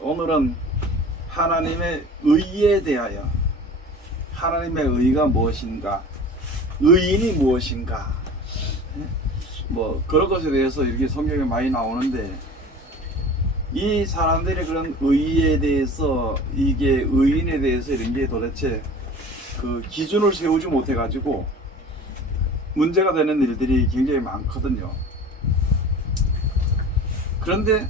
오늘은 하나님의 의에 대하여 하나님의 의가 무엇인가, 의인이 무엇인가, 뭐 그런 것에 대해서 이렇게 성경에 많이 나오는데, 이 사람들의 그런 의에 대해서, 이게 의인에 대해서 이런 게 도대체 그 기준을 세우지 못해 가지고 문제가 되는 일들이 굉장히 많거든요. 그런데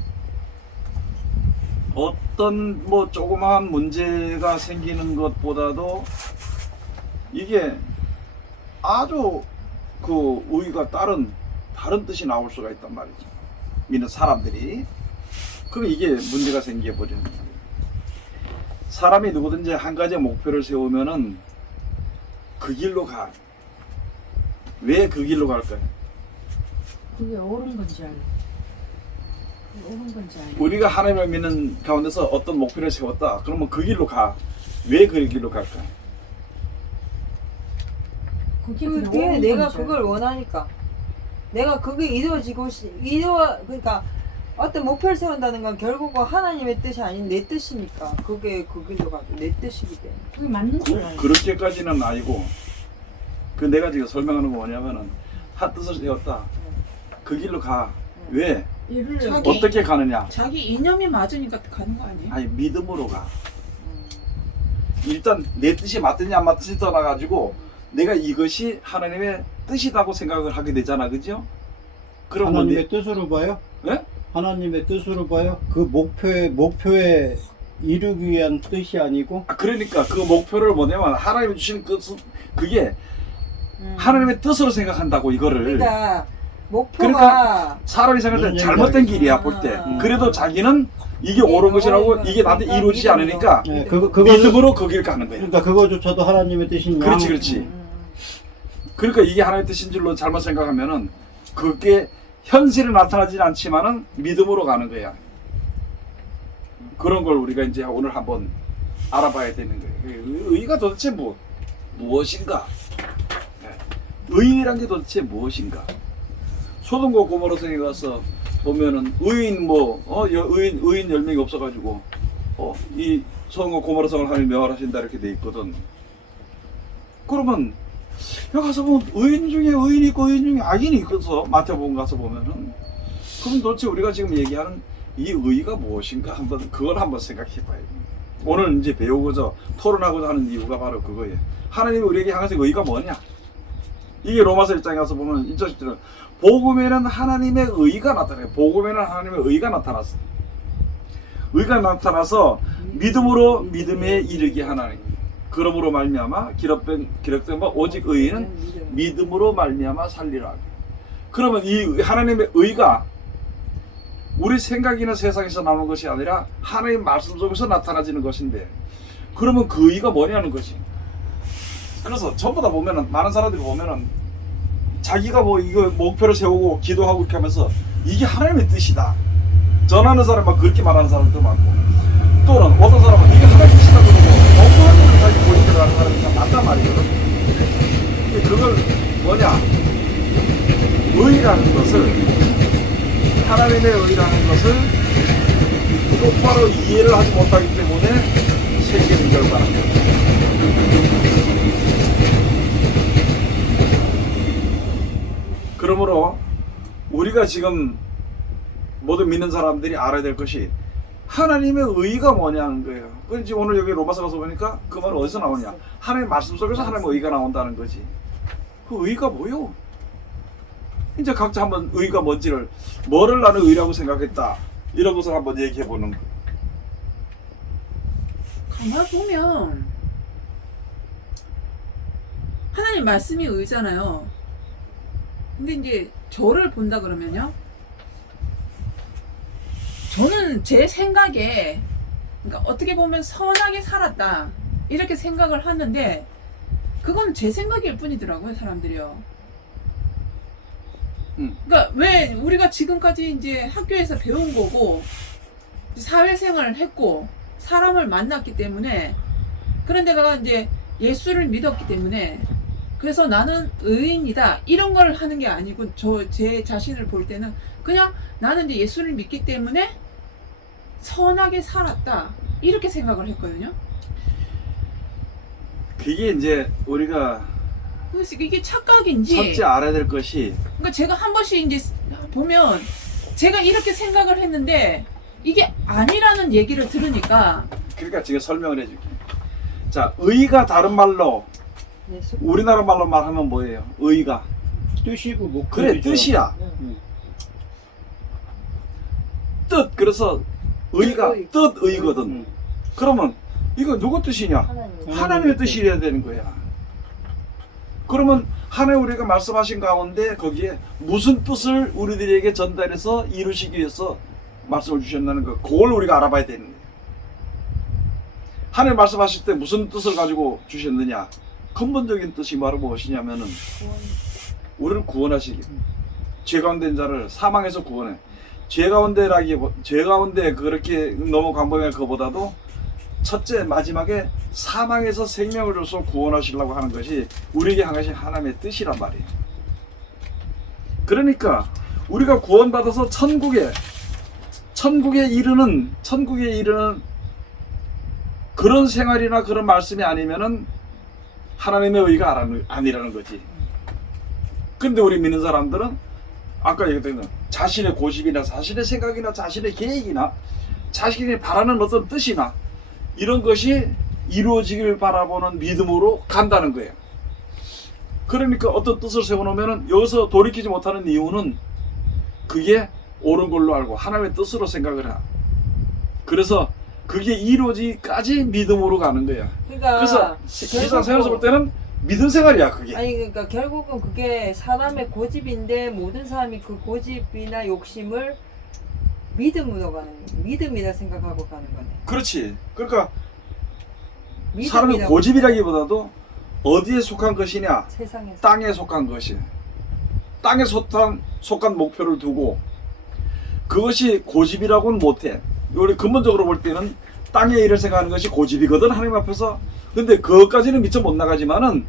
어떤 뭐 조그마한 문제가 생기는 것보다도 이게 아주 그 의가 다른 뜻이 나올 수가 있단 말이죠. 믿는 사람들이. 그럼 이게 문제가 생겨버리는 거예요. 사람이 누구든지 한 가지 목표를 세우면은 그 길로 가. 왜 그 길로 갈까요? 그게 옳은 건지 알고. 옳은 건지 알고. 우리가 하나님을 믿는 가운데서 어떤 목표를 세웠다. 그러면 그 길로 가. 왜 그 길로 갈까요? 그게 내가 그걸 원하니까. 내가 그게 그러니까 어떤 목표를 세운다는 건 결국은 하나님의 뜻이 아닌 내 뜻이니까. 그게 그 길로 가고 내 뜻이기 때문에. 그게 맞는 줄 알고. 그렇게까지는 아니고, 그 내가 지금 설명하는 거 뭐냐면은 한 뜻을 세웠다. 그 길로 가. 왜? 예를 들어 자기- 어떻게 가느냐? 자기 이념이 맞으니까 가는 거 아니에요? 아니, 믿음으로 가. 일단 내 뜻이 맞든지 안 맞든지 떠나가지고 내가 이것이 하나님의 뜻이라고 생각을 하게 되잖아, 그죠? 그럼 뭐 하나님의 뜻으로 봐요? 네? 하나님의 뜻으로 봐요? 그 목표에 이루기 위한 뜻이 아니고? 그러니까 그 목표를 뭐냐면 하나님이 주신 그게 하나님의 뜻으로 생각한다고, 이거를. 그러니까 목표가 그러니까 사람이 생각할 때 잘못된 길이야, 볼 때. 그래도 자기는 이게 옳은 것이라고, 이게 나한테 이루어지지 않으니까 네, 믿음으로 거기를 가는 거야. 그러니까 그거조차도 하나님의 뜻이냐? 그렇지. 그러니까 이게 하나님의 뜻인 줄로 잘못 생각하면은 그게 현실에 나타나지는 않지만은 믿음으로 가는 거야. 그런 걸 우리가 이제 오늘 한번 알아봐야 되는 거예요. 의가 도대체 무엇인가? 의인이란 게 도대체 무엇인가? 소돔과 고모라 성에 가서 보면은 의인 의인 10명이 없어가지고 이 소돔과 고모라 성을 하나님이 멸하신다 이렇게 돼 있거든. 그러면 여기 가서 보면 의인 중에 의인이 있고 의인 중에 악인이 있어서 마태복음 가서 보면은, 그럼 도대체 우리가 지금 얘기하는 이 의가 무엇인가, 그걸 한번 생각해 봐야 돼. 오늘 이제 배우고자 토론하고자 하는 이유가 바로 그거예요. 하나님이 우리에게 향해서 의가 뭐냐? 이게 로마서 1장에 가서 보면 1절 10절은 복음에는 하나님의 의가 나타나요. 복음에는 하나님의 의가 나타났어. 의가 나타나서 믿음으로 믿음에 이르게 하나님. 그러므로 말미암아 기록된 바 오직 의인은 믿음으로 말미암아 살리라. 그러면 이 하나님의 의가 우리 생각이나 세상에서 나오는 것이 아니라 하나님 말씀 속에서 나타나지는 것인데, 그러면 그 의가 뭐냐는 거지. 그래서 전부 다 보면은, 많은 사람들이 보면은 자기가 이거 목표를 세우고 기도하고 이렇게 하면서 이게 하나님의 뜻이다 전하는 사람 막 그렇게 말하는 사람도 많고, 또는 어떤 사람은 이게 하나님의 뜻이다 그러고 엉뚱한 걸 자기 보이대로 하는 사람이 참 많단 말이거든. 근데 그걸 뭐냐, 의라는 것을, 하나님의 의라는 것을 똑바로 이해를 하지 못하기 때문에 생기는 결과는 거죠. 그러므로 우리가 지금 모든 믿는 사람들이 알아야 될 것이 하나님의 의가 뭐냐는 거예요. 그래서 지금 오늘 여기 로마서 가서 보니까 그 말은 어디서 나오냐? 하나님의 말씀 속에서 하나님의 의가 나온다는 거지. 그 의가 뭐요? 이제 각자 한번 의가 뭔지를, 뭐를 나는 의라고 생각했다, 이런 것을 한번 얘기해 보는 거예요. 가만 보면 하나님 말씀이 의잖아요. 근데 이제 저를 본다 그러면요, 저는 제 생각에, 그러니까 어떻게 보면 선하게 살았다 이렇게 생각을 하는데, 그건 제 생각일 뿐이더라고요, 사람들이요. 그러니까 왜 우리가 지금까지 이제 학교에서 배운 거고 사회생활을 했고 사람을 만났기 때문에, 그런데 내가 이제 예수를 믿었기 때문에, 그래서 나는 의인이다 이런 걸 하는 게 아니고, 제 자신을 볼 때는 그냥 나는 이제 예수를 믿기 때문에 선하게 살았다 이렇게 생각을 했거든요. 그게 이제 우리가 그래서 이게 착각인지 첫째 알아야 될 것이 그러니까 제가 한 번씩 이제 보면 제가 이렇게 생각을 했는데 이게 아니라는 얘기를 들으니까 그러니까 제가 설명을 해줄게. 자, 의가 다른 말로 네, 속- 우리나라 말로 말하면 뭐예요? 의가 뜻이고 목표. 그래 뜻이야. 응. 뜻 그래서 의가 의. 뜻의거든. 그러면 이거 누구 뜻이냐? 하나님. 하나님의 뜻이어야 되는 거야. 그러면 하나님 우리가 말씀하신 가운데 거기에 무슨 뜻을 우리들에게 전달해서 이루시기 위해서 말씀을 주셨다는 거, 그걸 우리가 알아봐야 되는 거예요. 하나님 말씀하실 때 무슨 뜻을 가지고 주셨느냐? 근본적인 뜻이 바로 무엇이냐면은 우리를 구원하시기, 죄 가운데 있는 자를 사망에서 구원해. 죄 가운데 그렇게 너무 광범위한 것보다도 첫째 마지막에 사망에서 생명을 줘서 구원하시려고 하는 것이 우리에게 향하신 하나님의 뜻이란 말이에요. 그러니까 우리가 구원받아서 천국에 이르는 그런 생활이나 그런 말씀이 아니면은 하나님의 의가 아니라는 거지. 근데 우리 믿는 사람들은 아까 얘기했던 자신의 고집이나 자신의 생각이나 자신의 계획이나 자신이 바라는 어떤 뜻이나 이런 것이 이루어지기를 바라보는 믿음으로 간다는 거예요. 그러니까 어떤 뜻을 세워놓으면 여기서 돌이키지 못하는 이유는 그게 옳은 걸로 알고 하나님의 뜻으로 생각을 해. 그래서 그게 이루어지기까지 믿음으로 가는 거야. 그러니까 그래서 일상 생활에서 볼 때는 믿음 생활이야 그게. 아니 그러니까 결국은 그게 사람의 고집인데 모든 사람이 그 고집이나 욕심을 믿음으로 가는 거예요. 믿음이라 생각하고 가는 거네. 그렇지. 그러니까 믿음이라고 사람이 고집이라기보다도 어디에 속한 것이냐? 세상에서 땅에 속한 것이. 땅에 속한 목표를 두고 그것이 고집이라고는 못해. 우리 근본적으로 볼 때는 땅의 일을 생각하는 것이 고집이거든 하나님 앞에서. 근데 그것까지는 미처 못 나가지만은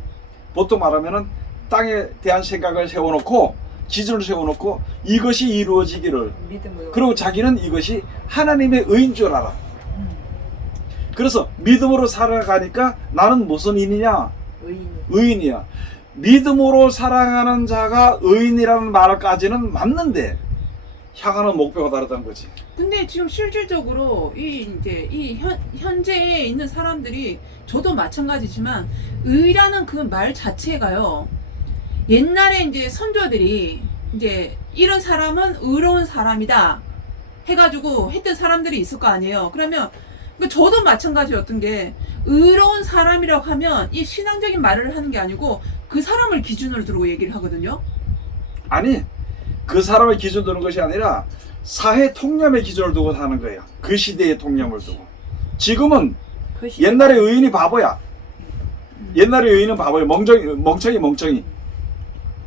보통 말하면은 땅에 대한 생각을 세워놓고 기준을 세워놓고 이것이 이루어지기를, 믿음으로 그리고 자기는 이것이 하나님의 의인 줄 알아. 그래서 믿음으로 살아가니까 나는 무슨 인이냐? 의인이야. 믿음으로 살아가는 자가 의인이라는 말까지는 맞는데 향하는 목표가 다르다는 거지. 근데 지금 실질적으로 현재에 있는 사람들이 저도 마찬가지지만 의라는 그 말 자체가요. 옛날에 이제 선조들이 이제 이런 사람은 의로운 사람이다 해가지고 했던 사람들이 있을 거 아니에요. 그러면 저도 마찬가지였던 게 의로운 사람이라고 하면 이 신앙적인 말을 하는 게 아니고 그 사람을 기준으로 두고 얘기를 하거든요. 아니, 그 사람의 기준 두는 것이 아니라 사회 통념의 기준을 두고 사는 거예요. 그 시대의 통념을 두고. 지금은 그 시대 옛날에 의인이 바보야. 옛날에 의인은 바보야. 멍청이.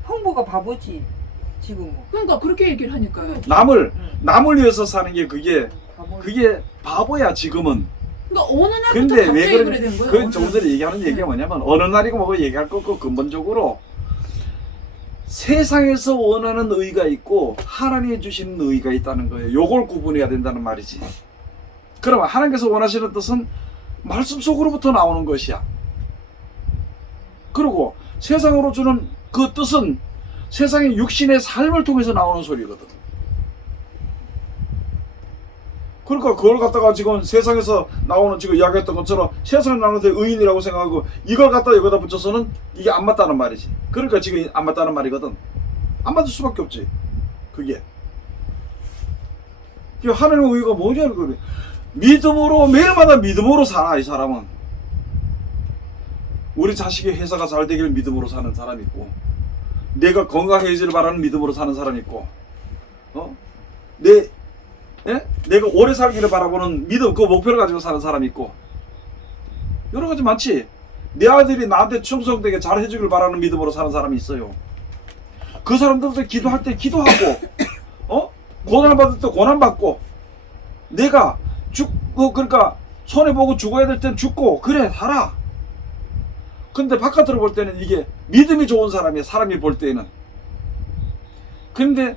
형부가 바보지 지금은. 그러니까 그렇게 얘기를 하니까요. 남을 위해서 사는 게 그게 바보야 지금은. 그러니까 어느 날부터 근데 갑자기 왜 그래 된 거예요. 그 조금 전에 얘기하는 얘기가 뭐냐면 어느 날이고 뭐고 얘기할 거고 근본적으로 세상에서 원하는 의가 있고 하나님이 주시는 의가 있다는 거예요. 요걸 구분해야 된다는 말이지. 그러면 하나님께서 원하시는 뜻은 말씀 속으로부터 나오는 것이야. 그리고 세상으로 주는 그 뜻은 세상의 육신의 삶을 통해서 나오는 소리거든. 그러니까 그걸 갖다가 지금 세상에서 나오는 지금 이야기했던 것처럼 세상에 나오는 데 의인이라고 생각하고 이걸 갖다 여기다 붙여서는 이게 안 맞다는 말이지. 그러니까 지금 안 맞다는 말이거든. 안 맞을 수밖에 없지. 그게. 하나님의 의가 뭐냐는 거래. 믿음으로 매일마다 믿음으로 살아. 이 사람은. 우리 자식의 회사가 잘 되기를 믿음으로 사는 사람이 있고, 내가 건강해지를 바라는 믿음으로 사는 사람이 있고, 내가 오래 살기를 바라보는 믿음, 그 목표를 가지고 사는 사람이 있고, 여러 가지 많지. 내 아들이 나한테 충성되게 잘 해주길 바라는 믿음으로 사는 사람이 있어요. 그 사람들도 기도할 때 기도하고, 고난을 받을 때 고난 받고, 내가 그러니까 손해보고 죽어야 될 땐 죽고, 그래, 살아. 근데 바깥으로 볼 때는 이게 믿음이 좋은 사람이야, 사람이 볼 때는. 근데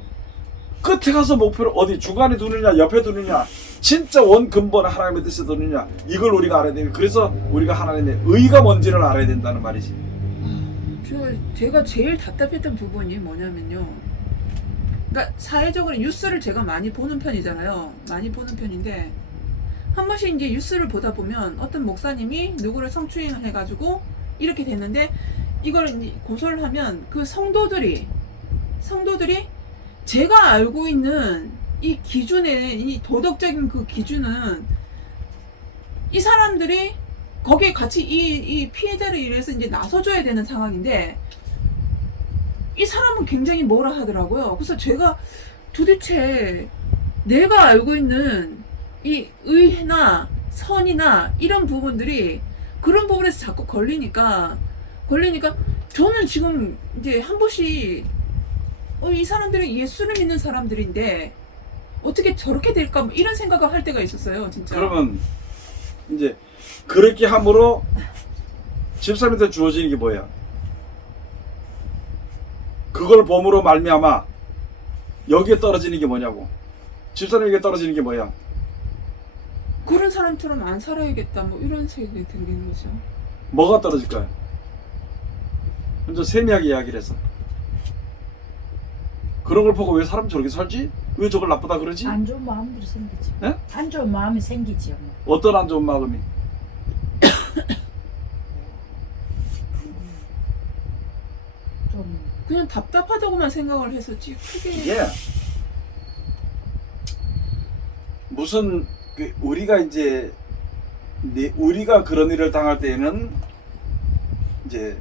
끝에 가서 목표를 어디 중간에 두느냐 옆에 두느냐 진짜 원 근본 하나님의 뜻이 어느냐 이걸 우리가 알아야 돼요. 그래서 우리가 하나님의 의가 뭔지를 알아야 된다는 말이지. 제가 제일 답답했던 부분이 뭐냐면요. 그러니까 사회적으로 뉴스를 제가 많이 보는 편이잖아요. 많이 보는 편인데 한 번씩 이제 뉴스를 보다 보면 어떤 목사님이 누구를 성추행을 해가지고 이렇게 됐는데 이걸 이제 고소를 하면 그 성도들이 제가 알고 있는 이 기준에 이 도덕적인 그 기준은 이 사람들이 거기에 같이 이 피해자를 위해서 이제 나서줘야 되는 상황인데 이 사람은 굉장히 뭐라 하더라고요. 그래서 제가 도대체 내가 알고 있는 이 의나 선이나 이런 부분들이 그런 부분에서 자꾸 걸리니까 저는 지금 이제 한 번씩 이 사람들은 예수를 믿는 사람들인데 어떻게 저렇게 될까 뭐 이런 생각을 할 때가 있었어요, 진짜. 그러면 이제 그렇게 함으로 집사님한테 주어지는 게 뭐야? 그걸 봄으로 말미암아 여기에 떨어지는 게 뭐냐고. 집사님에게 떨어지는 게 뭐야? 그런 사람처럼 안 살아야겠다 뭐 이런 생각이 들는 거죠. 뭐가 떨어질까요? 먼저 세미하게 이야기를 해서 그런 걸 보고 왜 사람 저렇게 살지? 왜 저걸 나쁘다 그러지? 안 좋은 마음들이 생기지. 예? 안 좋은 마음이 생기지요. 뭐. 어떤 안 좋은 마음이? 좀 그냥 답답하다고만 생각을 했었지 크게. 이게 무슨 우리가 이제 우리가 그런 일을 당할 때에는 이제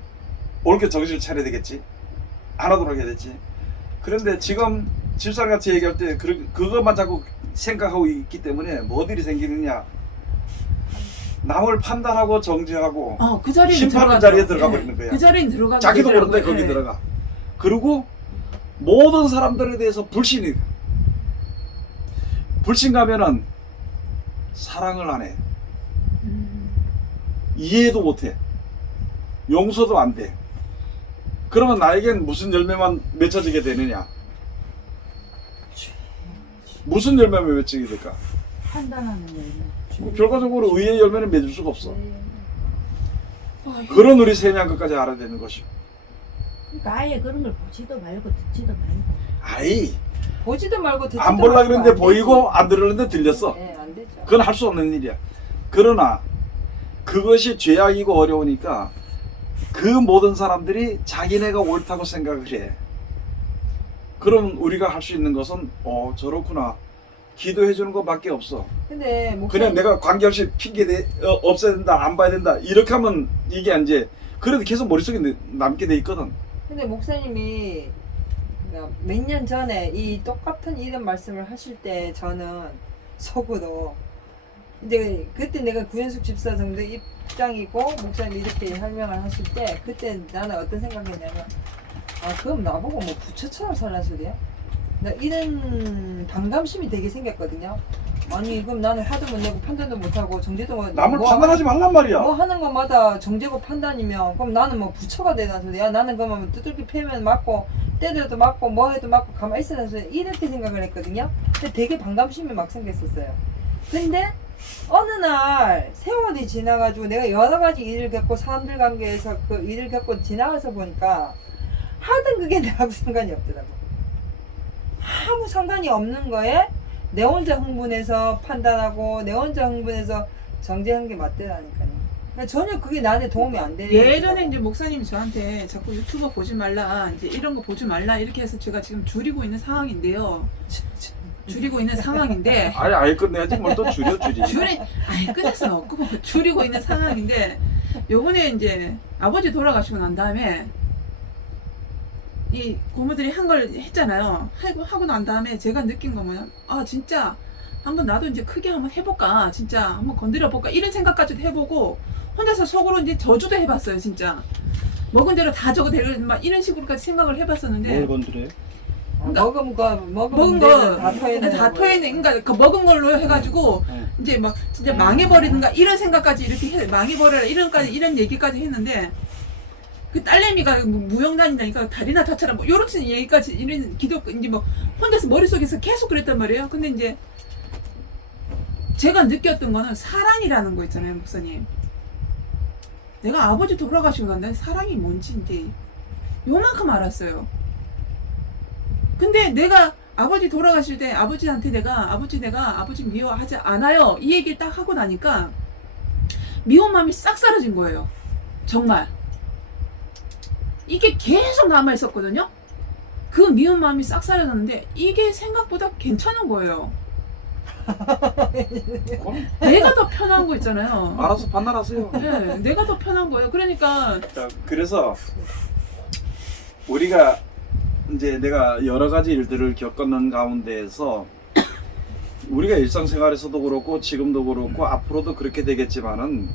옳게 정신을 차려야 되겠지. 안 하도록 해야 되지. 그런데 지금 집사람같이 얘기할 때 그것만 자꾸 생각하고 있기 때문에 뭐들이 생기느냐. 남을 판단하고 정죄하고 그 자리에 심판하는 자리에 들어가 버리는 거야. 그 자리에 들어가. 자기도 모르는데 거기 네. 들어가. 그리고 모든 사람들에 대해서 불신이. 불신 가면은 사랑을 안 해. 이해도 못 해. 용서도 안 돼. 그러면 나에겐 무슨 열매만 맺혀지게 되느냐? 무슨 열매만 맺히게 될까? 판단하는 열매. 결과적으로 의의 열매는 맺을 수가 없어. 네. 그런 우리 세미한 것까지 알아야 되는 것이. 그러니까 아예 그런 걸 보지도 말고 듣지도 말고. 아이, 보지도 말고 듣지도 안 볼라 말고 그랬는데 안 보이고 안 들으는데 들렸어. 되지. 안 되죠. 그건 할 수 없는 일이야. 그러나 그것이 죄악이고 어려우니까 그 모든 사람들이 자기네가 옳다고 생각을 해. 그럼 우리가 할 수 있는 것은 저렇구나. 기도해 주는 것밖에 없어. 근데 목사님, 그냥 내가 관계없이 핑계 없애야 된다, 안 봐야 된다 이렇게 하면 이게 이제 그래도 계속 머릿속에 남게 돼 있거든. 근데 목사님이 몇 년 전에 이 똑같은 이런 말씀을 하실 때 저는 속으로 이제 그때 내가 구현숙 집사 정도 입장이고 목사님 이렇게 설명을 하실 때 그때 나는 어떤 생각했냐면 그럼 나보고 뭐 부처처럼 살란 소리야? 나 이런 반감심이 되게 생겼거든요. 아니 그럼 나는 화도 못 내고 판단도 못하고 정죄도 못 남을 판단하지 말란 말이야. 뭐 하는 것마다 정죄고 판단이면 그럼 나는 뭐 부처가 되나 소리야? 나는 그러면 두들기 패면 맞고 때려도 맞고 뭐 해도 맞고 가만히 있으라는 소리야? 이렇게 생각을 했거든요. 근데 되게 반감심이 막 생겼었어요. 근데 어느 날 세월이 지나가지고 내가 여러 가지 일을 겪고 사람들 관계에서 그 일을 겪고 지나가서 보니까 하여튼 그게 나하고 상관이 없더라고. 아무 상관이 없는 거에 내 혼자 흥분해서 판단하고 내 혼자 흥분해서 정죄한 게 맞더라니까요. 그러니까 전혀 그게 나한테 도움이 안 되는. 예전에 이제 목사님이 저한테 자꾸 유튜버 보지 말라, 이제 이런 거 보지 말라 이렇게 해서 제가 지금 줄이고 있는 상황인데요. 줄이고 있는 상황인데. 아예 끝내야지 뭘 또 줄여. 아예 끝낼 수는 없고 줄이고 있는 상황인데 요번에 이제 아버지 돌아가시고 난 다음에 이 고모들이 한 걸 했잖아요. 하고 난 다음에 제가 느낀 거 뭐냐, 진짜 한번 나도 이제 크게 한번 해볼까, 진짜 한번 건드려 볼까 이런 생각까지도 해보고 혼자서 속으로 이제 저주도 해봤어요. 진짜 먹은 대로 다 저거 대로 막 이런 식으로까지 생각을 해봤었는데. 뭘 건드려요? 먹은 거 다 토해내는 다 토해내. 그러니까 그 먹은 걸로 해가지고 이제 막 진짜 망해버리든가 이런 생각까지 이렇게 망해버려라 이런 얘기까지 했는데. 그 딸내미가 무용단이니까 다리나 다쳐라 뭐 요런 얘기까지 이런 기도 이제 뭐 혼자서 머릿속에서 계속 그랬단 말이에요. 근데 이제 제가 느꼈던 거는 사랑이라는 거 있잖아요, 목사님. 내가 아버지 돌아가시고 난 다음에 사랑이 뭔지 이제 요만큼 알았어요. 근데 내가 아버지 돌아가실 때 아버지한테 내가 아버지 미워하지 않아요 이 얘기 딱 하고 나니까 미운 마음이 싹 사라진 거예요. 정말 이게 계속 남아 있었거든요. 그 미운 마음이 싹 사라졌는데 이게 생각보다 괜찮은 거예요. 내가 더 편한 거 있잖아요. 알아서 판단하세요. 네, 내가 더 편한 거예요. 그러니까 자, 그래서 우리가 이제 내가 여러 가지 일들을 겪는 가운데에서 우리가 일상생활에서도 그렇고 지금도 그렇고 앞으로도 그렇게 되겠지만은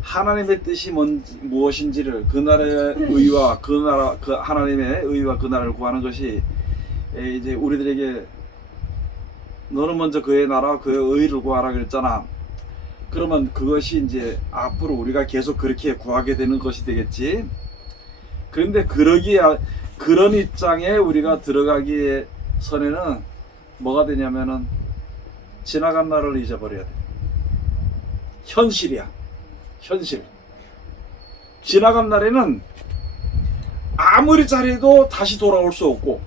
하나님의 뜻이 무엇인지를 그 나라의 의와 그 하나님의 의와 그 나라를 구하는 것이 이제 우리들에게 너는 먼저 그의 나라 그의 의를 구하라 그랬잖아. 그러면 그것이 이제 앞으로 우리가 계속 그렇게 구하게 되는 것이 되겠지. 그런데 그런 입장에 우리가 들어가기 전에는 뭐가 되냐면은 지나간 날을 잊어버려야 돼. 현실이야. 현실. 지나간 날에는 아무리 잘해도 다시 돌아올 수 없고,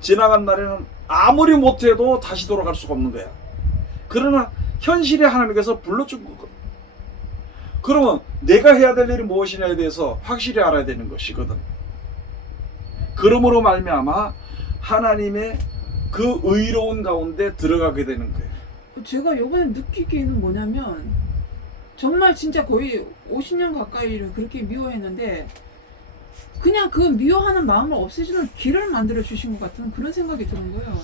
지나간 날에는 아무리 못해도 다시 돌아갈 수가 없는 거야. 그러나 현실에 하나님께서 불러준 거거든. 그러면 내가 해야 될 일이 무엇이냐에 대해서 확실히 알아야 되는 것이거든. 그러므로 말미암아 하나님의 그 의로운 가운데 들어가게 되는 거예요. 제가 요번에 느끼기에는 뭐냐면 정말 진짜 거의 50년 가까이를 그렇게 미워했는데 그냥 그 미워하는 마음을 없애주는 길을 만들어 주신 것 같은 그런 생각이 드는 거예요.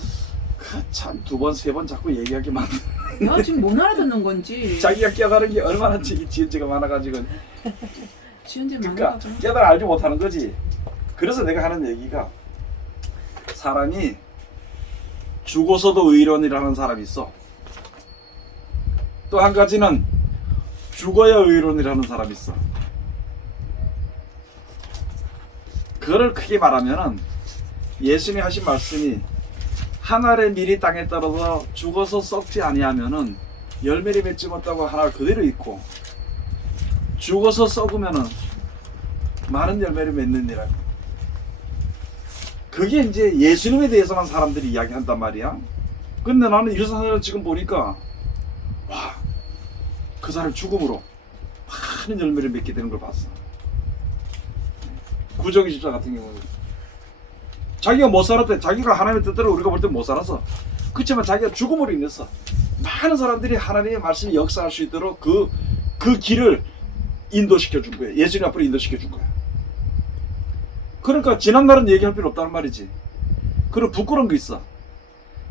참 두 번 세 번 자꾸 얘기하기만. 내가 지금 못 알아듣는 건지 자기가 깨달은 게 얼마나 지은지가 많아가지고. 지은지 그러니까 많아가지고 깨달아 알지 못하는 거지. 그래서 내가 하는 얘기가 사람이 죽어서도 의론이라는 사람이 있어. 또 한 가지는 죽어야 의론이라는 사람이 있어. 그거를 크게 말하면은 예수님이 하신 말씀이 한 알의 밀이 땅에 떨어져 죽어서 썩지 아니하면은 열매를 맺지 못하고 한 알 그대로 있고 죽어서 썩으면은 많은 열매를 맺느니라. 그게 이제 예수님에 대해서만 사람들이 이야기한단 말이야. 근데 나는 일상생활을 지금 보니까 와, 그 사람 죽음으로 많은 열매를 맺게 되는 걸 봤어. 구정의 집사 같은 경우는 자기가 못 살았대. 자기가 하나님의 뜻대로 우리가 볼 때 못 살았어. 그렇지만 자기가 죽음으로 인해서 많은 사람들이 하나님의 말씀이 역사할 수 있도록 그 길을 인도시켜 준 거예요. 예수님 앞으로 인도시켜 준 거야. 그러니까 지난날은 얘기할 필요 없다는 말이지. 그리고 부끄러운 게 있어.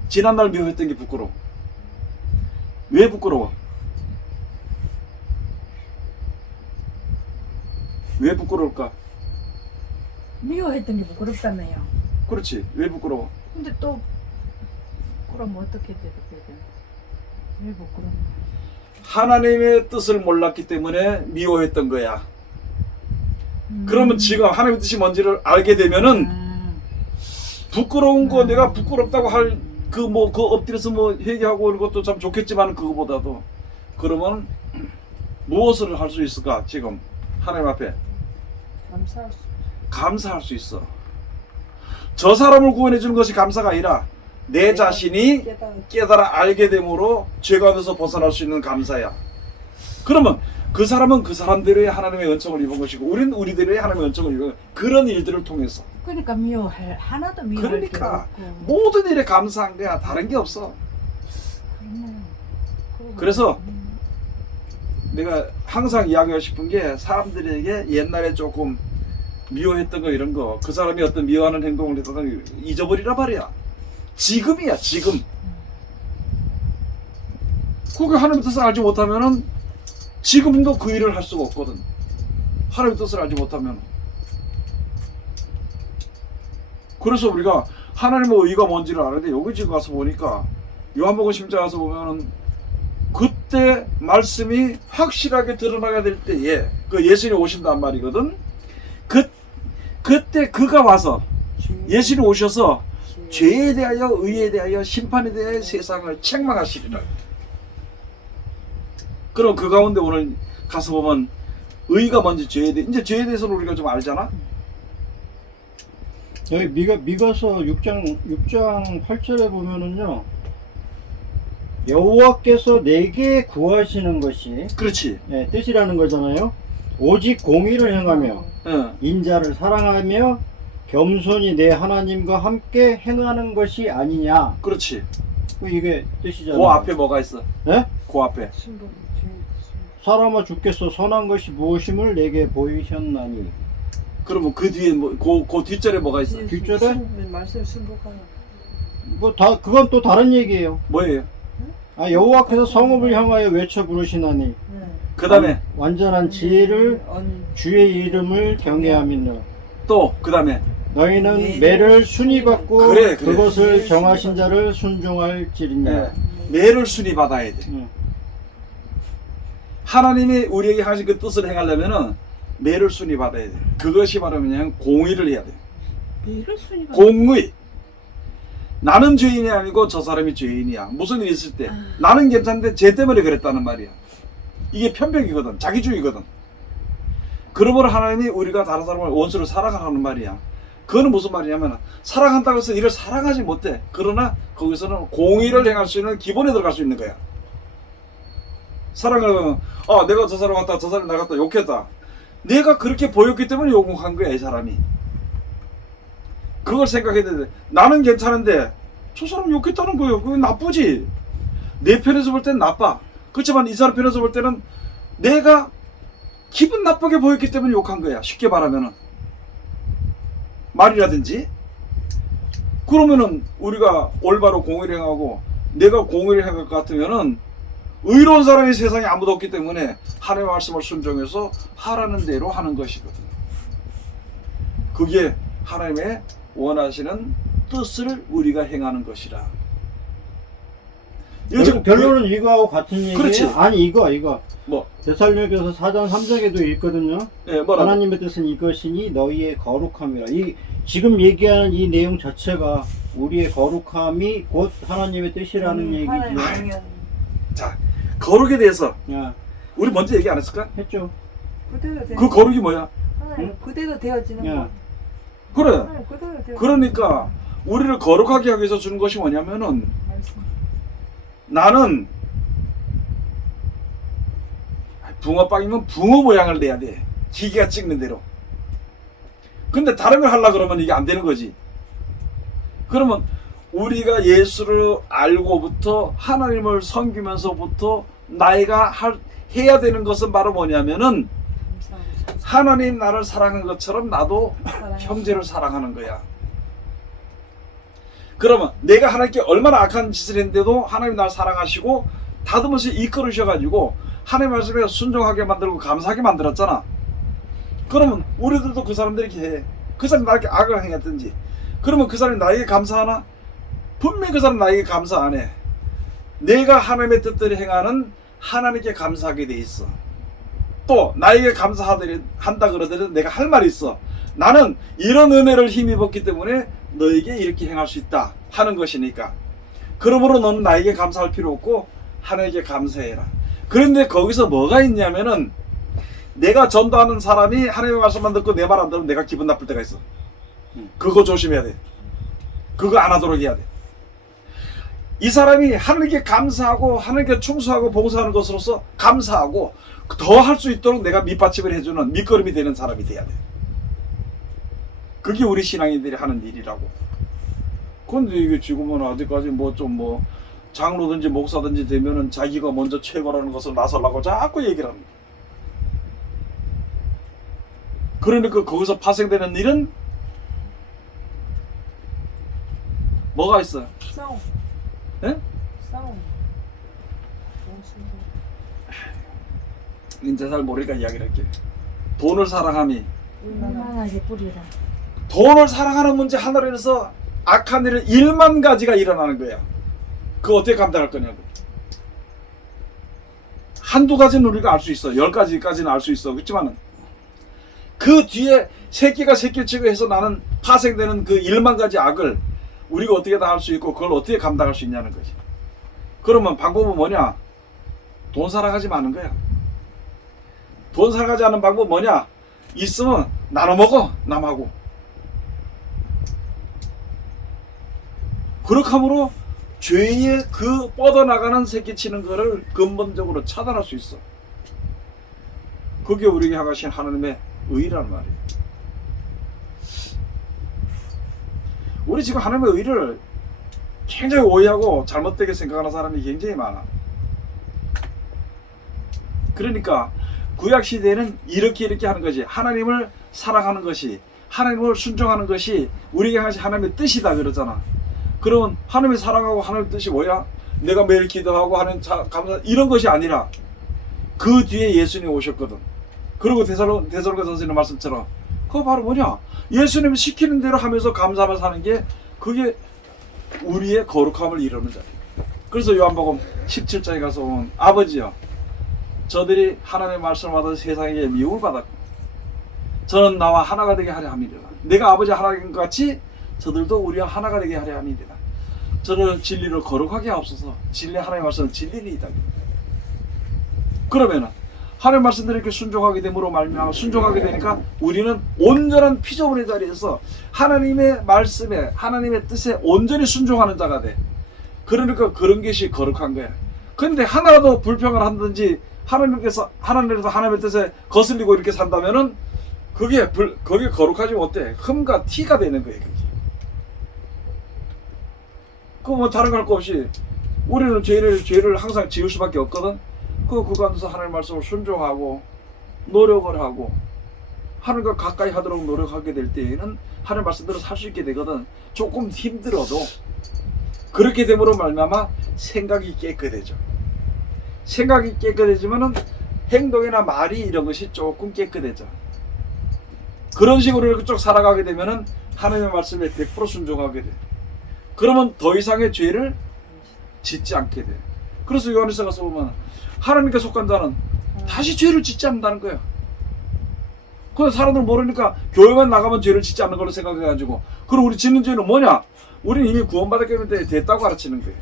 지난날 미워했던 게 부끄러워. 왜 부끄러워? 왜 부끄러울까? 미워했던 게 부끄럽다며요. 그렇지. 왜 부끄러워? 근데 또 그럼 어떻게 되게 왜 부끄러운 거야? 하나님의 뜻을 몰랐기 때문에 미워했던 거야. 그러면 지금 하나님의 뜻이 뭔지를 알게 되면은 부끄러운 거 내가 부끄럽다고 할 그 엎드려서 회개하고 이런 것도 참 좋겠지만 그거보다도 그러면 무엇을 할 수 있을까? 지금 하나님 앞에 감사할 수 있어. 저 사람을 구원해 주는 것이 감사가 아니라 내 자신이 깨달아 알게 됨으로 죄 가운데서 벗어날 수 있는 감사야. 그러면 그 사람은 그 사람대로의 하나님의 은총을 입은 것이고 우리는 우리대로의 하나님의 은총을 입은 그런 일들을 통해서. 그러니까 하나도 미워할 그러니까 게 없고. 모든 일에 감사한 거야. 다른 게 없어. 그래서 내가 항상 이야기하고 싶은 게 사람들에게 옛날에 조금 미워했던 거 이런 거 그 사람이 어떤 미워하는 행동을 했던 거 잊어버리라 말이야. 지금이야 지금. 그게 하나님의 뜻을 알지 못하면은 지금도 그 일을 할 수가 없거든. 하나님의 뜻을 알지 못하면. 그래서 우리가 하나님의 의가 뭔지를 알아야 돼. 여기 지금 가서 보니까 요한복음 10장 가서 보면은 그때 말씀이 확실하게 드러나게 될 때에 그 예수님이 오신단 말이거든. 그때 그가 와서 예수님이 오셔서 죄에 대하여 의에 대하여 심판에 대하여 세상을 책망하시리라. 그럼 그 가운데 오늘 가서 보면 의가 뭔지 죄에 대해 이제 죄에 대해서는 우리가 좀 알잖아. 여기 미가서 6장 8절에 보면은요. 여호와께서 내게 구하시는 것이 그렇지. 뜻이라는 거잖아요. 오직 공의를 행하며 예. 인자를 사랑하며 겸손히 내 하나님과 함께 행하는 것이 아니냐. 그렇지. 이게 뜻이잖아요. 그 앞에 뭐가 있어? 네? 그 앞에. 사람아 주께서 선한 것이 무엇임을 내게 보이셨나니. 그러면 그 뒤에 그 뒷절에 뭐가 있어? 뒷절에? 말씀 순복하는. 그건 또 다른 얘기예요. 뭐예요? 여호와께서 성읍을 향하여 외쳐 부르시나니. 네. 그 다음에 완전한 지혜를 주의 이름을 경외하며 또 그 다음에 너희는 매를 순위 받고 그래. 그것을 정하신 자를 순종할지니라. 예. 매를 순위 받아야 돼. 하나님이 우리에게 하신 그 뜻을 행하려면은 매를 순위 받아야 돼. 그것이 바로 그냥 공의를 해야 돼. 매를 순위가 공의. 나는 죄인이 아니고 저 사람이 죄인이야. 무슨 일 있을 때 나는 괜찮은데 쟤 때문에 그랬다는 말이야. 이게 편벽이거든. 자기주의거든. 그러므로 하나님이 우리가 다른 사람을 원수를 사랑하라는 말이야. 그거는 무슨 말이냐면 사랑한다고 해서 이를 사랑하지 못해. 그러나 거기서는 공의를 행할 수 있는 기본에 들어갈 수 있는 거야. 사랑을 하면 내가 저 사람 같다, 저 사람 나 같다 욕했다. 내가 그렇게 보였기 때문에 욕한 거야, 이 사람이. 그걸 생각해야 되는데 나는 괜찮은데 저 사람 욕했다는 거예요. 그게 나쁘지. 내 편에서 볼 때는 나빠. 그렇지만 이 사람 편에서 볼 때는 내가 기분 나쁘게 보였기 때문에 욕한 거야. 쉽게 말하면은 말이라든지. 그러면은 우리가 올바로 공의를 행하고 내가 공의를 행할 것 같으면은 의로운 사람이 세상에 아무도 없기 때문에 하나님의 말씀을 순종해서 하라는 대로 하는 것이거든. 그게 하나님의 원하시는 뜻을 우리가 행하는 것이라. 결론은 이거하고 같은 얘기예요. 그렇지. 아니 이거 뭐? 데살로니가서 4장 3장에도 있거든요. 예, 뭐라고? 하나님의 뜻은 이것이니 너희의 거룩함이라. 지금 얘기하는 이 내용 자체가 우리의 거룩함이 곧 하나님의 뜻이라는 얘기죠. 자, 거룩에 대해서 야, 우리 먼저 얘기 안 했을까? 했죠. 그 거룩이 뭐야? 하나님 그대로 되어지는 야, 거. 그래. 하나님 그대로 되어지는 그러니까 우리를 거룩하게 하기 위해서 주는 것이 뭐냐면은 말씀. 나는 붕어빵이면 붕어 모양을 내야 돼. 기계가 찍는 대로. 근데 다른 걸 하려고 그러면 이게 안 되는 거지. 그러면 우리가 예수를 알고부터 하나님을 섬기면서부터 나이가 해야 되는 것은 바로 뭐냐면은 하나님 나를 사랑한 것처럼 나도 형제를 사랑하는 거야. 그러면 내가 하나님께 얼마나 악한 짓을 했는데도 하나님 나를 사랑하시고 다듬어서 이끌으셔가지고 하나님 말씀에 순종하게 만들고 감사하게 만들었잖아. 그러면 우리들도 그 사람들에게 해. 그 사람이 나에게 악을 행했든지 그러면 그 사람이 나에게 감사하나? 분명히 그 사람은 나에게 감사 안 해. 내가 하나님의 뜻대로 행하는 하나님께 감사하게 돼 있어. 또 나에게 감사한다 그러더라도 내가 할 말이 있어. 나는 이런 은혜를 힘입었기 때문에 너에게 이렇게 행할 수 있다 하는 것이니까. 그러므로 너는 나에게 감사할 필요 없고 하나님께 감사해라. 그런데 거기서 뭐가 있냐면은 내가 전도하는 사람이 하나님의 말씀만 듣고 내 말 안 들으면 내가 기분 나쁠 때가 있어. 그거 조심해야 돼. 그거 안 하도록 해야 돼. 이 사람이 하나님께 감사하고 하나님께 충성하고 봉사하는 것으로서 감사하고 더 할 수 있도록 내가 밑받침을 해주는 밑거름이 되는 사람이 돼야 돼. 그게 우리 신앙인들이 하는 일이라고. 근데 이게 지금은 아직까지 장로든지 목사든지 되면은 자기가 먼저 최고라는 것을 나서려고 자꾸 얘기를 합니다. 그러니까 거기서 파생되는 일은 뭐가 있어요? 싸움. 예? 싸움. 이제 잘 모르니까 이야기를 할게. 돈을 사랑함이 얼마나게 뿌리라. 돈을 사랑하는 문제 하나로 인해서 악한 일은 1만 가지가 일어나는 거야. 그거 어떻게 감당할 거냐고. 한두 가지는 우리가 알 수 있어. 10가지까지는 알 수 있어. 그렇지만은 그 뒤에 새끼가 새끼를 치고 해서 나는 파생되는 그 1만 가지 악을 우리가 어떻게 다 할 수 있고 그걸 어떻게 감당할 수 있냐는 거지. 그러면 방법은 뭐냐? 돈 살아가지 마는 거야. 돈 살아가지 않는 방법 뭐냐? 있으면 나눠 먹어, 남하고. 그렇게 함으로 죄의 그 뻗어나가는 새끼치는 거를 근본적으로 차단할 수 있어. 그게 우리에게 향하신 하나님의 의라는 말이에요. 우리 지금 하나님의 의를 굉장히 오해하고 잘못되게 생각하는 사람이 굉장히 많아. 그러니까 구약 시대에는 이렇게 하는 거지. 하나님을 사랑하는 것이, 하나님을 순종하는 것이 우리에게 향하신 하나님의 뜻이다 그러잖아. 그러면 하나님을 사랑하고 하나님의 뜻이 뭐야? 내가 매일 기도하고 하는 감사 이런 것이 아니라 그 뒤에 예수님이 오셨거든. 그리고 데살로니가 전서의 말씀처럼 그거 바로 뭐냐? 예수님이 시키는 대로 하면서 감사하면서 사는 게 그게 우리의 거룩함을 이루는 자예요. 그래서 요한복음 17장에 가서 보면 아버지요, 저들이 하나님의 말씀을 받아서 세상에 미움을 받았고 저는 나와 하나가 되게 하려 함이니라. 내가 아버지 하나님 같이 저들도 우리와 하나가 되게 하려 함이니라. 저를 진리로 거룩하게 하옵소서. 진리 하나님의 말씀은 진리이다. 그러면은 하나님의 말씀대로 이렇게 순종하게 됨으로 말미암아 순종하게 되니까 우리는 온전한 피조물의 자리에서 하나님의 말씀에 하나님의 뜻에 온전히 순종하는 자가 돼. 그러니까 그런 것이 거룩한 거야. 근데 하나라도 불평을 한든지 하나님께서 하나님의 뜻에 거슬리고 이렇게 산다면은 그게 거룩하지 못해. 흠과 티가 되는 거예요. 그게. 그 뭐 다른 거 할 거 없이 우리는 죄를 항상 지을 수밖에 없거든. 그 안에서 하나님의 말씀을 순종하고 노력을 하고 하나님과 가까이 하도록 노력하게 될 때에는 하나님의 말씀대로 살 수 있게 되거든. 조금 힘들어도 그렇게 됨으로 말미암아 생각이 깨끗해져. 생각이 깨끗해지면은 행동이나 말이 이런 것이 조금 깨끗해져. 그런 식으로 이렇게 쭉 살아가게 되면은 하나님의 말씀에 100% 순종하게 돼. 그러면 더 이상의 죄를 짓지 않게 돼. 그래서 요한일서 가서 보면 하나님께 속한 자는 다시 죄를 짓지 않는다는 거야. 그래서 사람들 모르니까 교회만 나가면 죄를 짓지 않는 걸로 생각해가지고, 그리고 우리 짓는 죄는 뭐냐? 우리는 이미 구원받았기 때문에 됐다고 가르치는 거예요.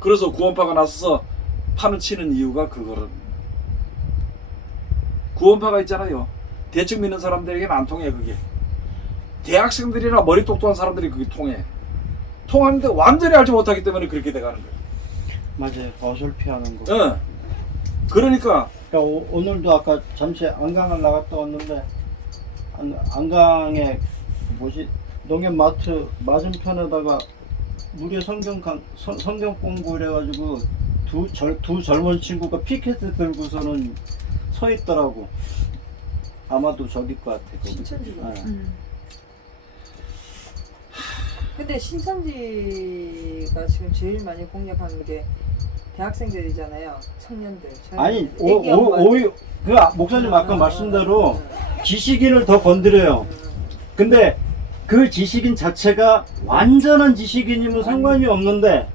그래서 구원파가 나서서 판을 치는 이유가 그거는, 구원파가 있잖아요. 대충 믿는 사람들에게는 안 통해. 그게 대학생들이나 머리 똑똑한 사람들이 그게 통해. 통하는데 완전히 알지 못하기 때문에 그렇게 돼가는 거예요. 맞아요. 어설피하는 거. 예. 그러니까 오늘도 아까 잠시 안강을 나갔다 왔는데 안강에 농협마트 맞은편에다가 무료 성경 공부를 해가지고 두 젊은 친구가 피켓을 들고서는 서 있더라고. 아마도 저길 것 같아. 거기. 신천지가. 네. 근데 신천지가 지금 제일 많이 공략하는 게 대학생들이잖아요. 청년들. 아니 애기 엄마들. 그 목사님 아까 말씀대로 지식인을 더 건드려요. 근데 그 지식인 자체가 완전한 지식인이면 상관이 없는데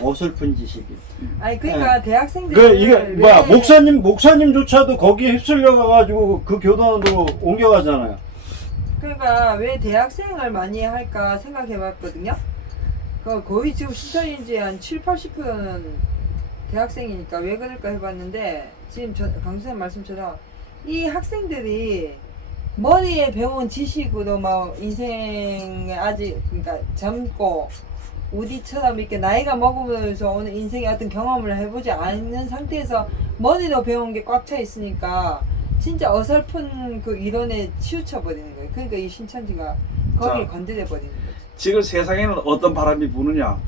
어설픈 지식인. 아니 그러니까 대학생들 이게 뭐야, 목사님조차도 거기에 휩쓸려 가가지고 그 교단으로 옮겨가잖아요. 그러니까 왜 대학생을 많이 할까 생각해봤거든요. 거의 지금 신천지 한 70-80%는 대학생이니까 왜 그럴까 해봤는데, 지금 강수님 말씀처럼 이 학생들이 머리에 배운 지식으로 막 인생에 아직 그러니까 젊고 우리처럼 이렇게 나이가 먹으면서 오는 인생의 어떤 경험을 해보지 않는 상태에서 머리로 배운 게 꽉 차 있으니까 진짜 어설픈 그 이론에 치우쳐 버리는 거예요. 그러니까 이 신천지가 거기를 건드려 버리는 거죠. 지금 세상에는 어떤 바람이 부느냐?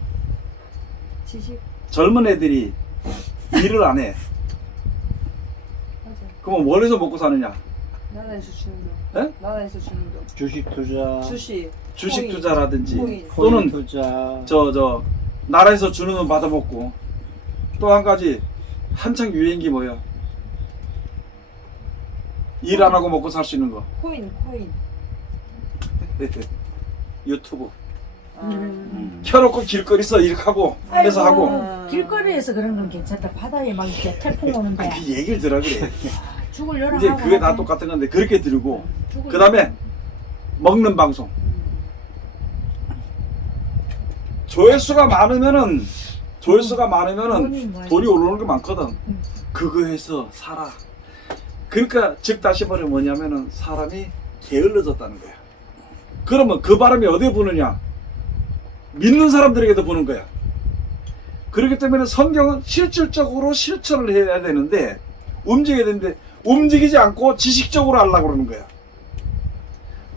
지식. 젊은 애들이 일을 안 해. 맞아. 그럼 어디서 먹고 사느냐? 나라에서 주는 돈. 예? 나라에서 주는 돈. 주식 투자, 주식 코인, 투자라든지 코인. 또는 투자. 나라에서 주는 돈 받아먹고, 또 한 가지 한창 유행기 뭐야? 일 안 하고 먹고 살 수 있는 거. 코인. 유튜브 아. 켜놓고 길거리에서 이렇게 하고 해서 하고. 아. 길거리에서 그런 건 괜찮다. 바다에 막 이렇게 태풍 오는데 그 얘기를 들어 그래. 죽을 여랑 이제 하고 그게 다 하고. 똑같은 건데 그렇게 들고, 죽을 그 다음에 먹는 방송. 조회수가 많으면은 조회수가 많으면은 돈이 많이 돈이 오르는 게 많거든. 응. 그거 해서 살아. 그러니까 즉 다시 말해 뭐냐면은 사람이 게을러졌다는 거야. 그러면 그 바람이 어디에 부느냐? 믿는 사람들에게도 부는 거야. 그렇기 때문에 성경은 실질적으로 실천을 해야 되는데 움직여야 되는데 움직이지 않고 지식적으로 하려고 그러는 거야.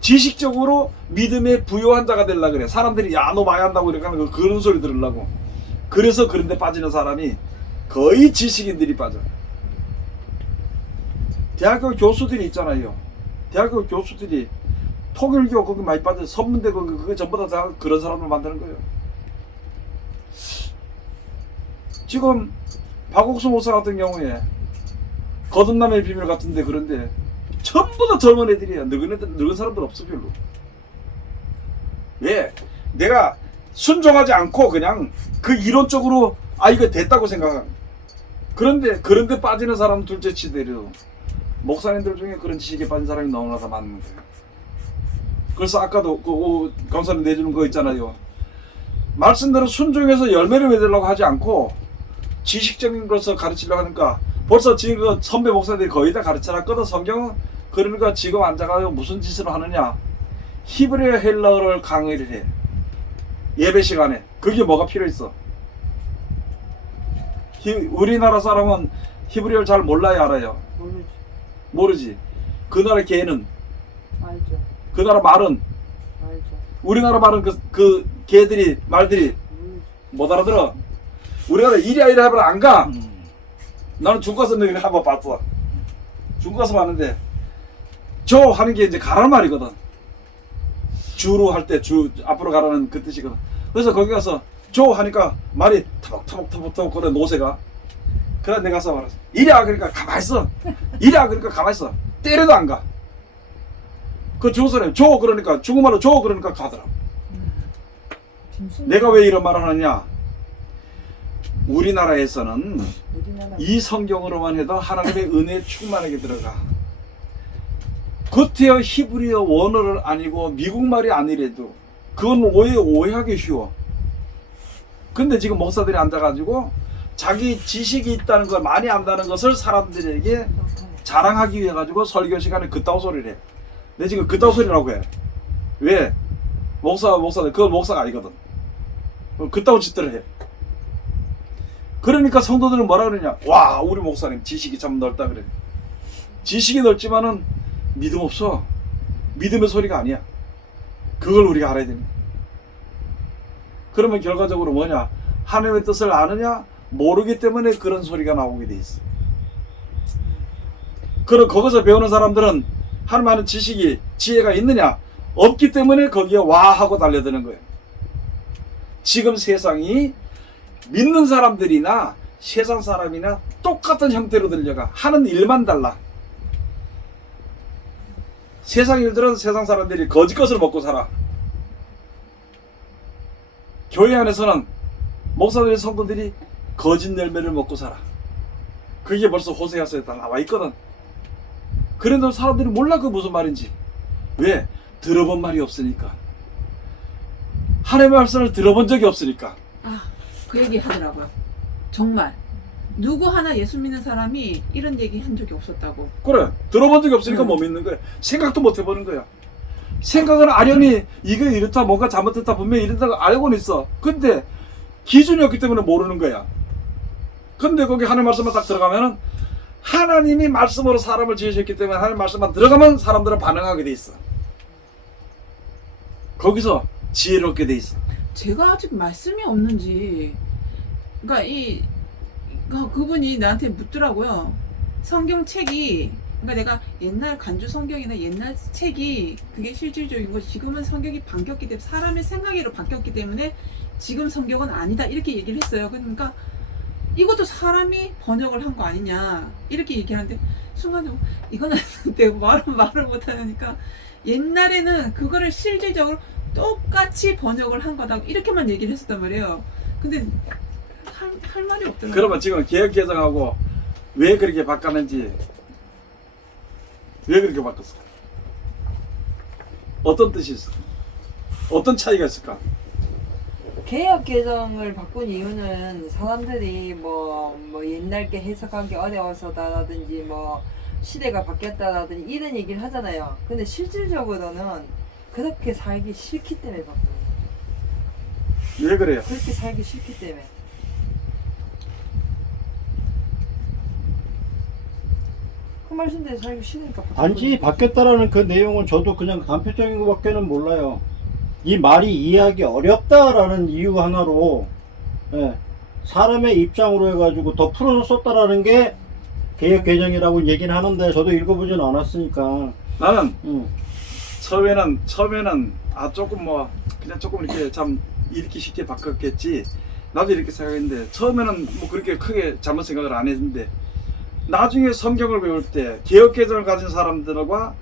지식적으로 믿음의 부요한 자가 되려고 그래. 사람들이 야 너 많이 한다고 이렇게 하는 거 그런 소리 들으려고. 그래서 그런 데 빠지는 사람이 거의 지식인들이 빠져. 대학교 교수들이 있잖아요. 대학교 교수들이 통일교 거기 많이 빠져. 선문대 거기 그게 전부 다 그런 사람을 만드는 거예요. 지금 박옥수 목사 같은 경우에 거듭남의 비밀 같은데 그런데 전부 다 젊은 애들이야. 늙은 사람들 없어 별로. 왜? 내가 순종하지 않고 그냥 그 이론적으로 아 이거 됐다고 생각하는. 그런데 빠지는 사람은 둘째 치대로 목사님들 중에 그런 지식에 빠진 사람이 너무나 다 많은 거예요. 그래서 아까도 그 강사님 내주는 거 있잖아요. 말씀대로 순종해서 열매를 맺으려고 하지 않고 지식적인 것을 가르치려고 하니까 벌써 지금 그 선배 목사들이 거의 다 가르쳐놨거든. 성경은. 그러니까 지금 앉아가지고 무슨 짓을 하느냐? 히브리어 헬라어를 강의를 해. 예배 시간에. 그게 뭐가 필요했어? 우리나라 사람은 히브리어를 잘 몰라야 알아요. 모르지. 모르지. 그 나라 개는, 알죠. 그 나라 말은, 알죠. 우리나라 말은 그 개들이, 말들이 모르지. 못 알아들어. 우리나라 이리 하면 안 가. 나는 중국 가서 너희를 한번 봤어. 중국 가서 봤는데 저 하는 게 이제 가라는 말이거든. 주로 할 때 주 앞으로 가라는 그 뜻이거든. 그래서 거기 가서 저 하니까 말이 터벅터벅 그래 노새가. 그래 내가 가서 말했어. 이리야 그러니까 가만히 있어. 이리야 그러니까 가만히 있어. 때려도 안 가. 그 중국 사람이 줘 그러니까 중국말로 줘 그러니까 가더라. 내가 왜 이런 말을 하느냐? 우리나라에서는 우리나라 이 성경으로만 해도 하나님의 은혜 충만하게 들어가. 겉에요 히브리어 원어를 아니고 미국말이 아니래도 그건 오해하기 쉬워. 근데 지금 목사들이 앉아가지고 자기 지식이 있다는 걸 많이 안다는 것을 사람들에게 자랑하기 위해 가지고 설교 시간에 그따위 소리를 해. 내 지금 그따위 소리라고 해. 왜? 목사들 그건 목사가 아니거든. 그따위 짓들을 해. 그러니까 성도들은 뭐라 그러냐? 와 우리 목사님 지식이 참 넓다 그래. 지식이 넓지만은 믿음 없어. 믿음의 소리가 아니야. 그걸 우리가 알아야 됩니다. 그러면 결과적으로 뭐냐? 하나님의 뜻을 아느냐? 모르기 때문에 그런 소리가 나오게 돼 있어. 그럼 거기서 배우는 사람들은 하나님 아는 지식이 지혜가 있느냐? 없기 때문에 거기에 와 하고 달려드는 거예요. 지금 세상이 믿는 사람들이나 세상 사람이나 똑같은 형태로 들려가. 하는 일만 달라. 세상 일들은 세상 사람들이 거짓 것을 먹고 살아. 교회 안에서는 목사들의 성도들이 거짓 열매를 먹고 살아. 그게 벌써 호세아서에 다 나와 있거든. 그런데 사람들이 몰라 그 무슨 말인지. 왜? 들어본 말이 없으니까. 하나님의 말씀을 들어본 적이 없으니까. 그 얘기 하더라고요. 정말 누구 하나 예수 믿는 사람이 이런 얘기 한 적이 없었다고. 그래 들어본 적이 없으니까 못 믿는 거야. 생각도 못 해보는 거야. 생각은 아련히 이게 이렇다 뭔가 잘못했다 분명히 이런다고 알고는 있어. 근데 기준이 없기 때문에 모르는 거야. 근데 거기 하나님 말씀만 딱 들어가면은 하나님이 말씀으로 사람을 지으셨기 때문에 하나님 말씀만 들어가면 사람들은 반응하게 돼 있어. 거기서 지혜롭게 돼 있어. 제가 아직 말씀이 없는지, 그러니까 그분이 나한테 묻더라고요. 성경책이, 그러니까 내가 옛날 간주 성경이나 옛날 책이 그게 실질적인 거, 지금은 성경이 바뀌었기 때문에 사람의 생각으로 바뀌었기 때문에 지금 성경은 아니다 이렇게 얘기를 했어요. 그러니까 이것도 사람이 번역을 한 거 아니냐 이렇게 얘기하는데 순간에 이건 내가 말을 못하니까 옛날에는 그거를 실질적으로 똑같이 번역을 한 거다 이렇게만 얘기를 했었단 말이에요. 근데 할 말이 없더라고요. 그러면 지금 개혁 개정하고 왜 그렇게 바꿨는지, 왜 그렇게 바꿨어? 어떤 뜻이 있을까? 어떤 차이가 있을까? 개혁 개정을 바꾼 이유는 사람들이 뭐 옛날 게 해석하기 어려워서다라든지 뭐 시대가 바뀌었다라든지 이런 얘기를 하잖아요. 근데 실질적으로는 그렇게 살기 싫기 때문에 바꾸는 거죠. 왜 그래요? 그렇게 살기 싫기 때문에. 그 말씀대로 살기 싫으니까 바꾸는 단지 바뀌었다라는 그 내용은 저도 그냥 단편적인 것밖에는 몰라요. 이 말이 이해하기 어렵다라는 이유 하나로 예, 사람의 입장으로 해가지고 더 풀어서 썼다라는 게 개혁 개정이라고 얘기는 하는데 저도 읽어보진 않았으니까. 나는 처음에는 조금 뭐 그냥 조금 이렇게 참 읽기 쉽게 바꿨겠지. 나도 이렇게 생각했는데 처음에는 뭐 그렇게 크게 잘못 생각을 안 했는데 나중에 성경을 배울 때 개혁 개정을 가진 사람들과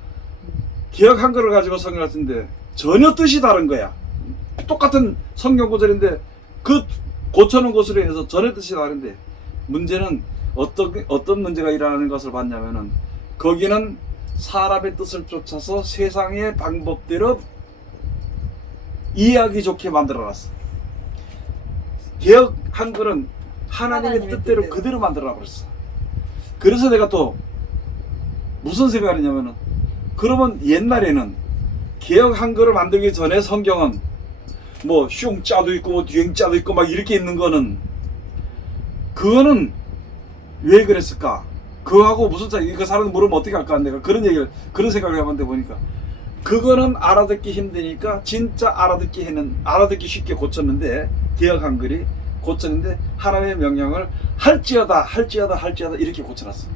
개혁 한글을 가지고 성경을 쓰는데 전혀 뜻이 다른 거야. 똑같은 성경 구절인데 그 고쳐놓은 것으로 인해서 전혀 뜻이 다른데 문제는 어떤 문제가 일어나는 것을 봤냐면은 거기는 사람의 뜻을 쫓아서 세상의 방법대로 이해하기 좋게 만들어놨어. 개혁 한글은 하나님의 뜻대로 그대로 만들어버렸어. 그래서 내가 또 무슨 생각을 했냐면은 그러면 옛날에는 개혁 한글을 만들기 전에 성경은 뭐 슝자도 있고 뭐 뒤행자도 있고 막 이렇게 있는 거는 그거는 왜 그랬을까? 그거하고 무슨 차이? 그 사람 물으면 어떻게 할까? 내가 그런 생각을 해봤는데 보니까 그거는 알아듣기 힘드니까 진짜 알아듣기 쉽게 고쳤는데 개혁 한글이 고쳤는데 하나님의 명령을 할지어다 이렇게 고쳐놨어.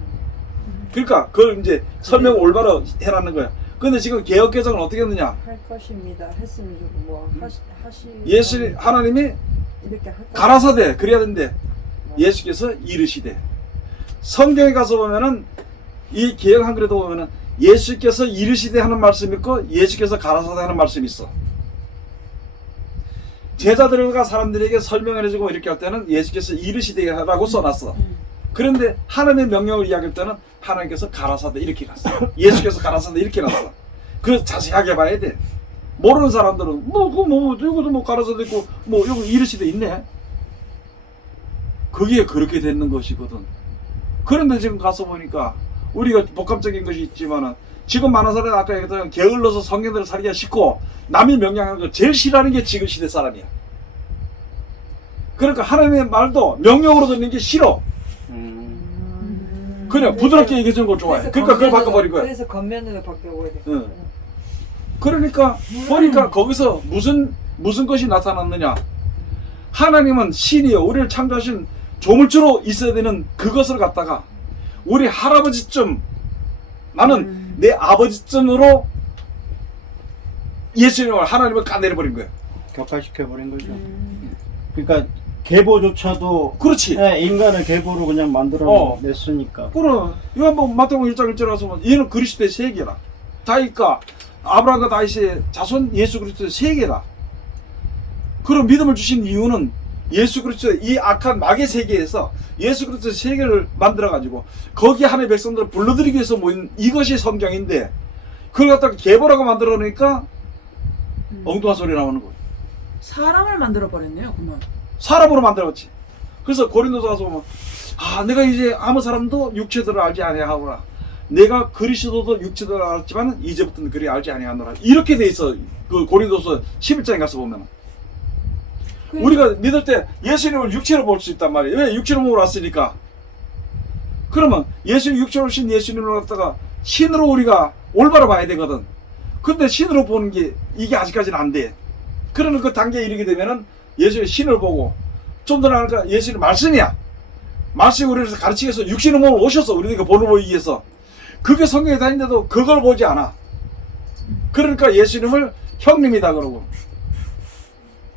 그러니까 그걸 이제 설명 올바로 해놨는 거야. 근데 지금 개혁 개정은 어떻게 했느냐? 할 것입니다. 했으면 좀 뭐 하나님이 이렇게 할 가라사대 그래야 되는데 예수께서 이르시되. 성경에 가서 보면은 이 개혁 한글에도 보면은 예수께서 이르시되 하는 말씀이 있고 예수께서 가라사대 하는 말씀이 있어. 제자들과 사람들에게 설명을 해주고 이렇게 할 때는 예수께서 이르시되라고 써놨어. 그런데 하나님의 명령을 이야기할 때는 하나님께서 가라사대 이렇게 놨어. 예수께서 가라사대 이렇게 놨어. 그래서 자세하게 봐야 돼. 모르는 사람들은 이것도 뭐 가라사대 있고 뭐 여기 이르시되 있네. 그게 그렇게 되는 것이거든. 그런데 지금 가서 보니까 우리가 복합적인 것이 있지만은 지금 많은 사람이 아까 얘기했던 게을러서 성경들을 살기가 싫고 남이 명령하는 걸 제일 싫어하는 게 지금 시대 사람이야. 그러니까 하나님의 말도 명령으로 듣는 게 싫어. 그냥 부드럽게 얘기해 주는 걸 좋아해. 그러니까 그걸 바꿔버린 거야. 그래서 겉면으로 바뀌어버려. 응. 그러니까 보니까 거기서 무슨 것이 나타났느냐. 하나님은 신이요 우리를 창조하신 조물주로 있어야 되는 그것을 갖다가 우리 할아버지쯤 나는 내 아버지쯤으로 예수님을 하나님을 까내려버린 거예요. 격화시켜버린 거죠. 그러니까 계보조차도 그렇지. 인간을 계보로 그냥 만들어냈으니까. 그럼 요한복음 마태복음 1장 1절에 가서 얘는 그리스도의 세계다. 다윗과 아브라함과 다윗의 자손 예수 그리스도의 세계다. 그런 믿음을 주신 이유는 예수 그리스도의 이 악한 마귀의 세계에서 예수 그리스도의 세계를 만들어가지고 거기에 하나님의 백성들을 불러들이기 위해서 모인 이것이 성경인데 그걸 갖다가 계보라고 만들어놓으니까 엉뚱한 소리 나오는 거예요. 사람을 만들어 버렸네요, 그만. 사람으로 만들었지. 그래서 고린도서 가서 보면 내가 이제 아무 사람도 육체들을 알지 아니하노라. 내가 그리스도도 육체들을 알았지만 이제부터는 그리 알지 아니하노라. 이렇게 돼 있어. 그 고린도서 11장에 가서 보면 우리가 믿을 때 예수님을 육체로 볼 수 있단 말이에요. 왜? 육체로 보러 왔으니까. 그러면 예수님 육체로 오신 예수님을 갖다가 신으로 우리가 올바로 봐야 되거든. 근데 신으로 보는 게 이게 아직까지는 안 돼. 그러는 그 단계에 이르게 되면은 예수의 신을 보고 좀 더 나아가 예수의 말씀이야. 말씀이 우리를 가르치기 위해서 육신의 몸을 오셔서 우리에게 본을 보이기 위해서 그게 성경에 다 있는데도 그걸 보지 않아. 그러니까 예수님을 형님이다 그러고.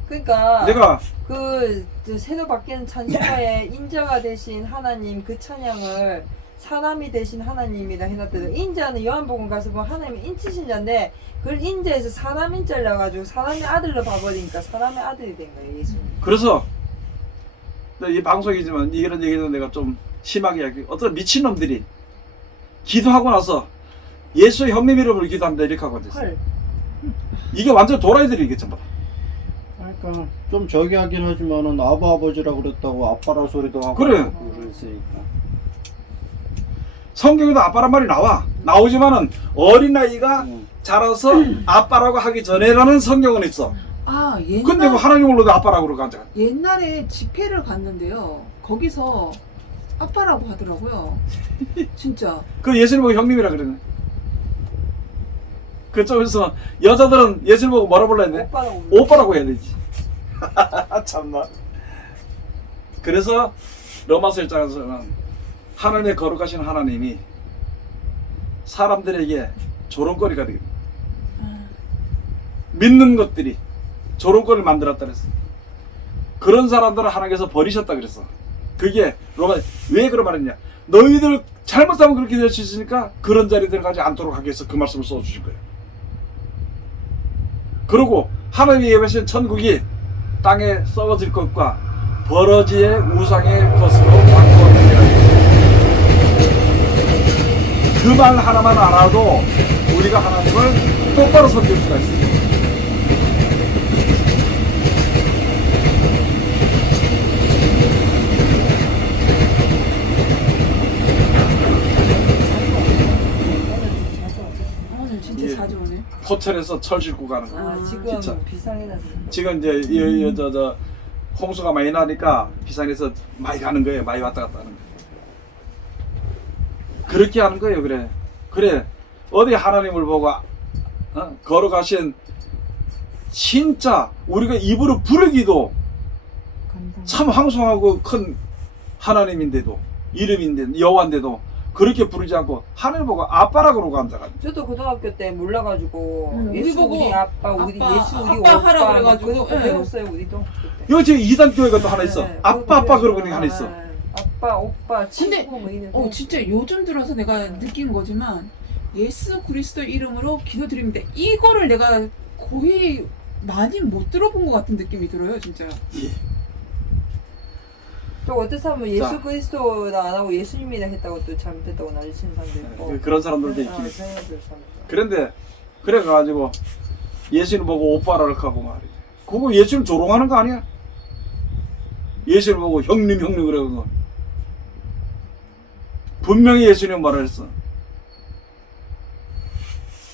그러니까 내가 그 새로 바뀌는 찬송가에 인자가 되신 하나님 그 찬양을 사람이 되신 하나님이라 해놨대도 인자는 요한복음 가서 보면 하나님이 인치신자인데 그걸 인자에서 사람 인자를 넣어가지고 사람의 아들로 봐버리니까 사람의 아들이 된 거예요 예수님. 그래서 이 방송이지만 이런 얘기는 내가 좀 심하게 이야기. 어떤 미친놈들이 기도하고 나서 예수의 형님 이름으로 기도합니다 이렇게 하고 앉았어. 헐. 이게 완전 도라이들이겠죠. 뭐. 그러니까 좀 저기 하긴 하지만은 아버지라고 그랬다고 아빠라 소리도 하고 그래. 그랬으니까. 성경에도 아빠란 말이 나오지만은 어린아이가 응. 자라서 아빠라고 하기 전에라는 성경은 있어. 아 근데 뭐 하나님 불러도 아빠라고 그러고 앉아. 옛날에 집회를 갔는데요. 거기서 아빠라고 하더라고요. 진짜. 그 예수님 보고 형님이라 그러네. 그쪽에서 여자들은 예수님 보고 뭐라 불러야 돼? 오빠라고. 오빠라고 해야 되지. 참나. 그래서 로마서 1장에서는 하나님의 거룩하신 하나님이 사람들에게 조롱거리가 되겠다. 믿는 것들이 조롱거리를 만들었다 그랬어. 그런 사람들을 하나님께서 버리셨다 그랬어. 그게 로마 왜 그런 말했냐? 너희들 잘못하면 그렇게 될 수 있으니까 그런 자리에 들어가지 않도록 하기 위해서 그 말씀을 써주신 거예요. 그리고 하나님이 예배하신 천국이 땅에 썩어질 것과 버러지의 우상의 것으로 바꾸어지리라. 그 말 하나만 알아도 우리가 하나님을 똑바로 섬길 수가 있습니다. 오늘 진짜 예. 자주 오네. 호텔에서 철 싣고 가는 거. 아 지금 진짜. 비상이 났어. 지금 이제 저 홍수가 많이 나니까 비산에서 많이 가는 거예요. 많이 왔다 갔다 하는 거예요. 그렇게 하는 거예요. 그래 어디 하나님을 보고 걸어가신 진짜 우리가 입으로 부르기도 감당. 참 황송하고 큰 하나님인데도 이름인데 여호와인데도 그렇게 부르지 않고 하나님 보고 아빠라 그러고 앉아가지고. 저도 고등학교 때 몰라가지고 우리 예수 보고 우리 아빠 우리 아빠, 예수 우리 아빠 오빠 하라 막 그래가지고, 그거 예. 배웠어요 우리도. 그때. 여기 지금 2단 교회가 또 하나 있어. 네, 아빠 그러고 있는 게 하나 있어. 아빠 오빠 근데 친구 뭐 이런. 진짜 요즘 들어서 내가 느낀 거지만 예수 그리스도 이름으로 기도드립니다. 이거를 내가 거의 많이 못 들어본 것 같은 느낌이 들어요, 진짜. 또 어떤 사람은 예수 자. 그리스도라 안 하고 예수님이라 했다고 또 잘못했다고 난리치는 사람도 있고. 그런 사람들도 있긴 아, 있어. 생각들 사람들. 그런데 그래가지고 예수님 보고 오빠라고 하고 말이야. 그거 예수님 조롱하는 거 아니야? 예수님 보고 형님 그러고 분명히 예수님 뭐라 했어?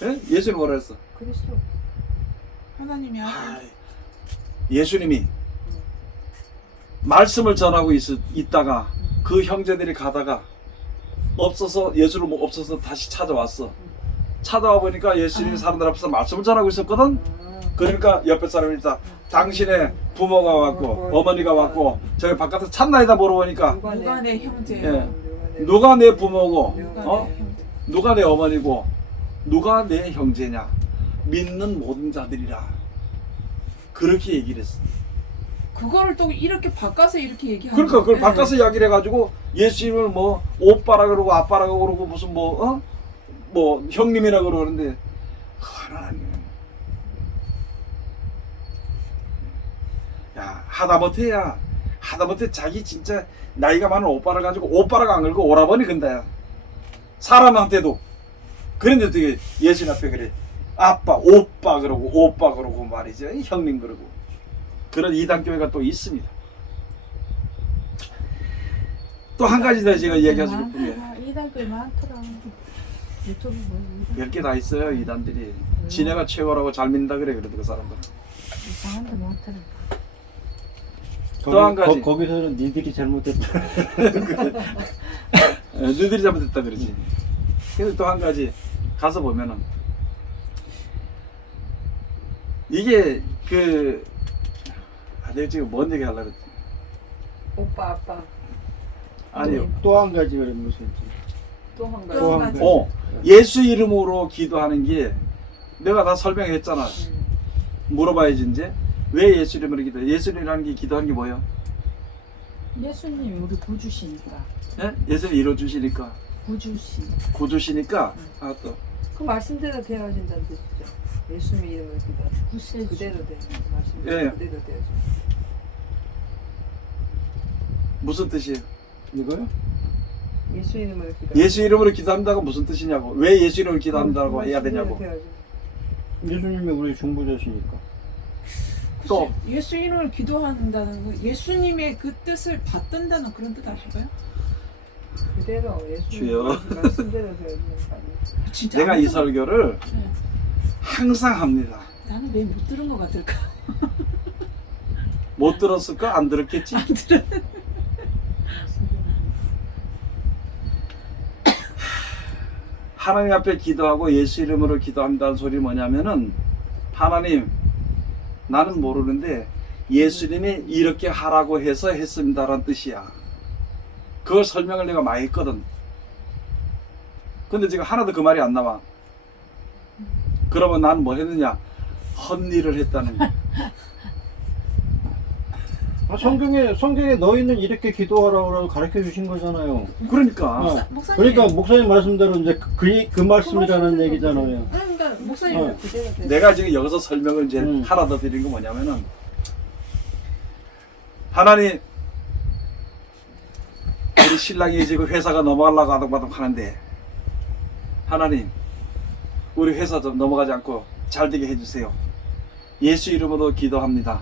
예? 예수님 뭐라 했어? 그리스도. 하나님이 아들. 아이, 예수님이 말씀을 전하고 있다가 그 형제들이 가다가 없어서 예수를 없어서 다시 찾아왔어. 찾아와 보니까 예수님이 사람들 앞에서 말씀을 전하고 있었거든. 그러니까 옆에 사람이 다 당신의 부모가 왔고 어머니가 왔고 저기 바깥에서 찾나이다 물어보니까 누가 내 형제? 예. 누가 내 부모고 누가 어? 내 형제? 누가 내 어머니고 누가 내 형제냐 믿는 모든 자들이라 그렇게 얘기를 했어. 그거를 또 이렇게 바꿔서 이렇게 얘기하는 그러니까 그걸 네. 바꿔서 이야기를 해가지고 예수님을 뭐 오빠라 그러고 아빠라 그러고 무슨 뭐 형님이라 그러는데 하나님 야 하다못해 자기 진짜 나이가 많은 오빠를 가지고 오빠라고 안 그러고 오라버니 근다야 사람한테도. 그런데 어떻게 예수님 앞에 그래 아빠 오빠 그러고 말이죠 형님 그러고 그런 이단 교회가 또 있습니다. 또 한 가지 더 제가 이야기할 수 있는 게 이단들 많더라. 유튜브 보면 몇 개 다 있어요 이단들이. 지네가 최고라고 잘 믿는다 그래 그래도 그 사람들은. 이상한 데 많더라. 또 한 가지. 거기서는 니들이 잘못했다. 너희들이 잘못했다 그러지. 그래서 또 한 가지 가서 보면은 이게 내가 지금 뭔 얘기 하려고 그랬지? 오빠 아빠 아니요. 또 한 가지 그래 무슨 또 한 가지. 또 한 가지. 예수 이름으로 기도하는 게 내가 다 설명했잖아. 물어봐야지 이제 왜 예수 이름으로 기도해? 예수 이름이라는 게 기도하는 게 뭐예요? 예수님이 우리 구주시니까. 예? 예수님 이뤄주시니까 구주시. 구주시니까 또 그 말씀대로 되어진다는 뜻이죠. 예수님 이름으로 기도. 구세주. 그대로 돼. 말씀 예. 그대로 되어져. 무슨 뜻이에요? 이거요? 예수 이름으로 기도. 예수 이름으로 기도한다고 무슨 뜻이냐고? 왜 예수 이름으로 기도한다고 해야 되냐고? 예수님이 우리 중보자시니까. 또 예수 이름을 기도한다는 거, 예수님의 그 뜻을 받든다는 그런 뜻 아실까요? 그대로 예수님 주여. 말씀대로 되어야 되는 거 아니에요? 진짜 내가 이 아무도- 설교를 네. 항상 합니다. 나는 왜 못 들은 것 같을까? 못 들었을까? 안 들었겠지? 하나님 앞에 기도하고 예수 이름으로 기도한다는 소리 뭐냐면은 하나님 나는 모르는데 예수님이 이렇게 하라고 해서 했습니다라는 뜻이야. 그걸 설명을 내가 많이 했거든. 근데 지금 하나도 그 말이 안 나와. 그러면 난 뭐 했느냐? 헛일을 했다는 거야. 성경에 너희는 이렇게 기도하라고 가르쳐 주신 거잖아요. 그러니까 목사님. 그러니까 목사님 말씀대로 이제 그 말씀이라는 얘기잖아요. 그러니까 목사님 어. 그대로 되어야 내가 지금 여기서 설명을 이제 하나 더 드린 거 뭐냐면은 하나님 우리 신랑이 지금 회사가 넘어가려고 아둥바둥 하는데 하나님 우리 회사 좀 넘어가지 않고 잘 되게 해주세요. 예수 이름으로 기도합니다.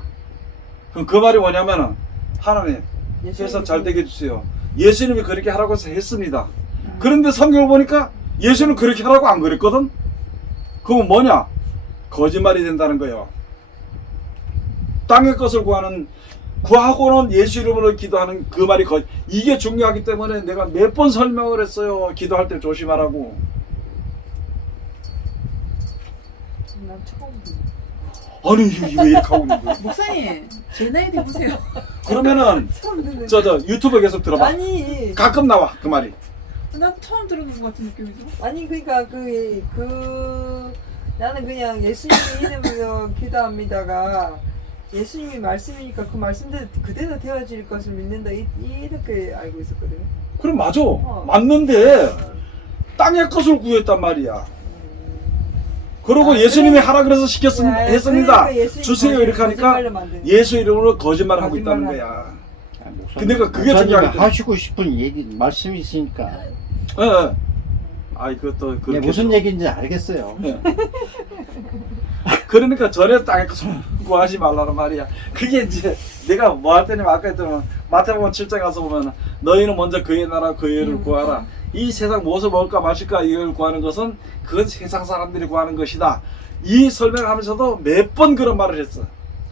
그럼 그 말이 뭐냐면은 하나님 회사 잘 되게 해주세요. 예수님이 그렇게 하라고 해서 했습니다. 그런데 성경을 보니까 예수는 그렇게 하라고 안 그랬거든. 그건 뭐냐? 거짓말이 된다는 거예요. 땅의 것을 구하고는 예수 이름으로 기도하는 그 말이 이게 중요하기 때문에 내가 몇 번 설명을 했어요. 기도할 때 조심하라고. 난 처음 듣는 아니 이게 왜 이렇게 하고 있는 거야? 목사님 제 나이 대보세요. 그러면은 처음 듣는 저 유튜브 계속 들어봐. 아니 가끔 나와 그 말이. 난 처음 들은 것 같은 느낌이죠. 아니 그러니까 나는 그냥 예수님 이름으로 기도합니다가 예수님이 말씀이니까 그 말씀대로 그대로 되어질 것을 믿는다 이렇게 알고 있었거든요. 그럼 맞아. 맞는데 땅의 것을 구했단 말이야. 그러고 예수님이 하라 그래서 했습니다. 그러니까 예수님이 주세요 이렇게 하니까 거짓말로 만드는 예수 이름으로 거짓말을 하고 있다는 거짓말을 거야. 목사님, 근데 그게 목사님이 중요하거든. 하시고 싶은 얘기 말씀이 있으니까 예. 예. 아이 그것도 네, 그렇게 무슨 얘기인지 알겠어요. 예. 그러니까 전에 땅의 것을 구하지 말라는 말이야. 그게 이제 내가 뭐 할 때냐면 아까 했더니 마태복음 7장 가서 보면 너희는 먼저 그의 나라 그의 의를 구하라. 이 세상 무엇을 먹을까 마실까 이걸 구하는 것은 그건 세상 사람들이 구하는 것이다. 이 설명을 하면서도 몇 번 그런 말을 했어.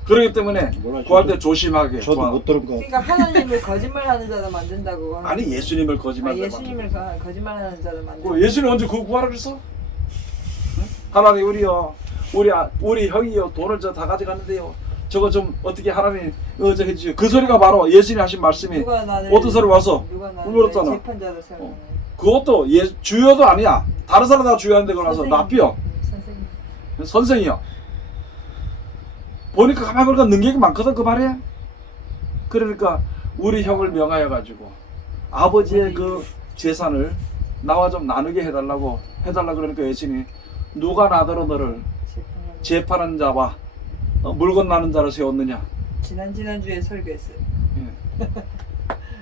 그렇기 때문에 몰라, 구할 때 조심하게 저도 구하. 못 들은 거. 그러니까 하나님을 거짓말하는 자로 만든다고. 아니 예수님을 거짓말. 예수님을 거짓말하는 자로 만든. 예수님 언제 그거 구하라 그랬어? 응? 하나님 우리 형이요 돈을 저 다 가져갔는데요. 저거 좀 어떻게 하나님 저 해주세요. 그 소리가 바로 예수님이 하신 말씀이 누가 나를 어떤 사람이 와서 누가 나를 물었잖아. 재판자로 세우는. 그것도 주여도 아니야. 다른 사람 다 주여한데 그걸 와서 납비요. 선생님. 선생이요. 보니까 가만히 보니까 능력이 많거든 그 말에. 그러니까 우리 형을 명하여 가지고 아버지의 그 재산을 나와 좀 나누게 해달라고 그러니까 예수님이 누가 나더러 너를 재판하는 자와 물건 나는 자를 세웠느냐. 지난주에 설교했어요.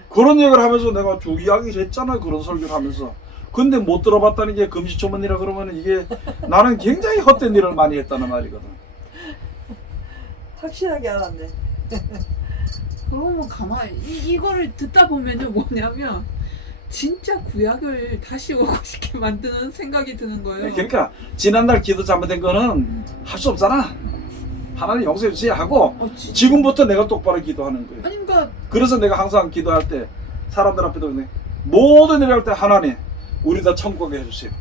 그런 얘기를 하면서 내가 쭉 이야기를 했잖아. 그런 설교를 하면서. 근데 못 들어봤다는 게 금시초문이라 그러면 이게 나는 굉장히 헛된 일을 많이 했다는 말이거든. 확실하게 알았네. 그러면 가만히 이거를 듣다 보면요 뭐냐면 진짜 구약을 다시 오고 싶게 만드는 생각이 드는 거예요. 그러니까 지난날 기도 잘못된 거는 할 수 없잖아. 하나님 용서해 주세요 하고 지금부터 내가 똑바로 기도하는 거예요. 아니 그러니까 그래서 내가 항상 기도할 때 사람들 앞에도 모든 일을 할 때 하나님 우리 다 천국 가게 해주세요.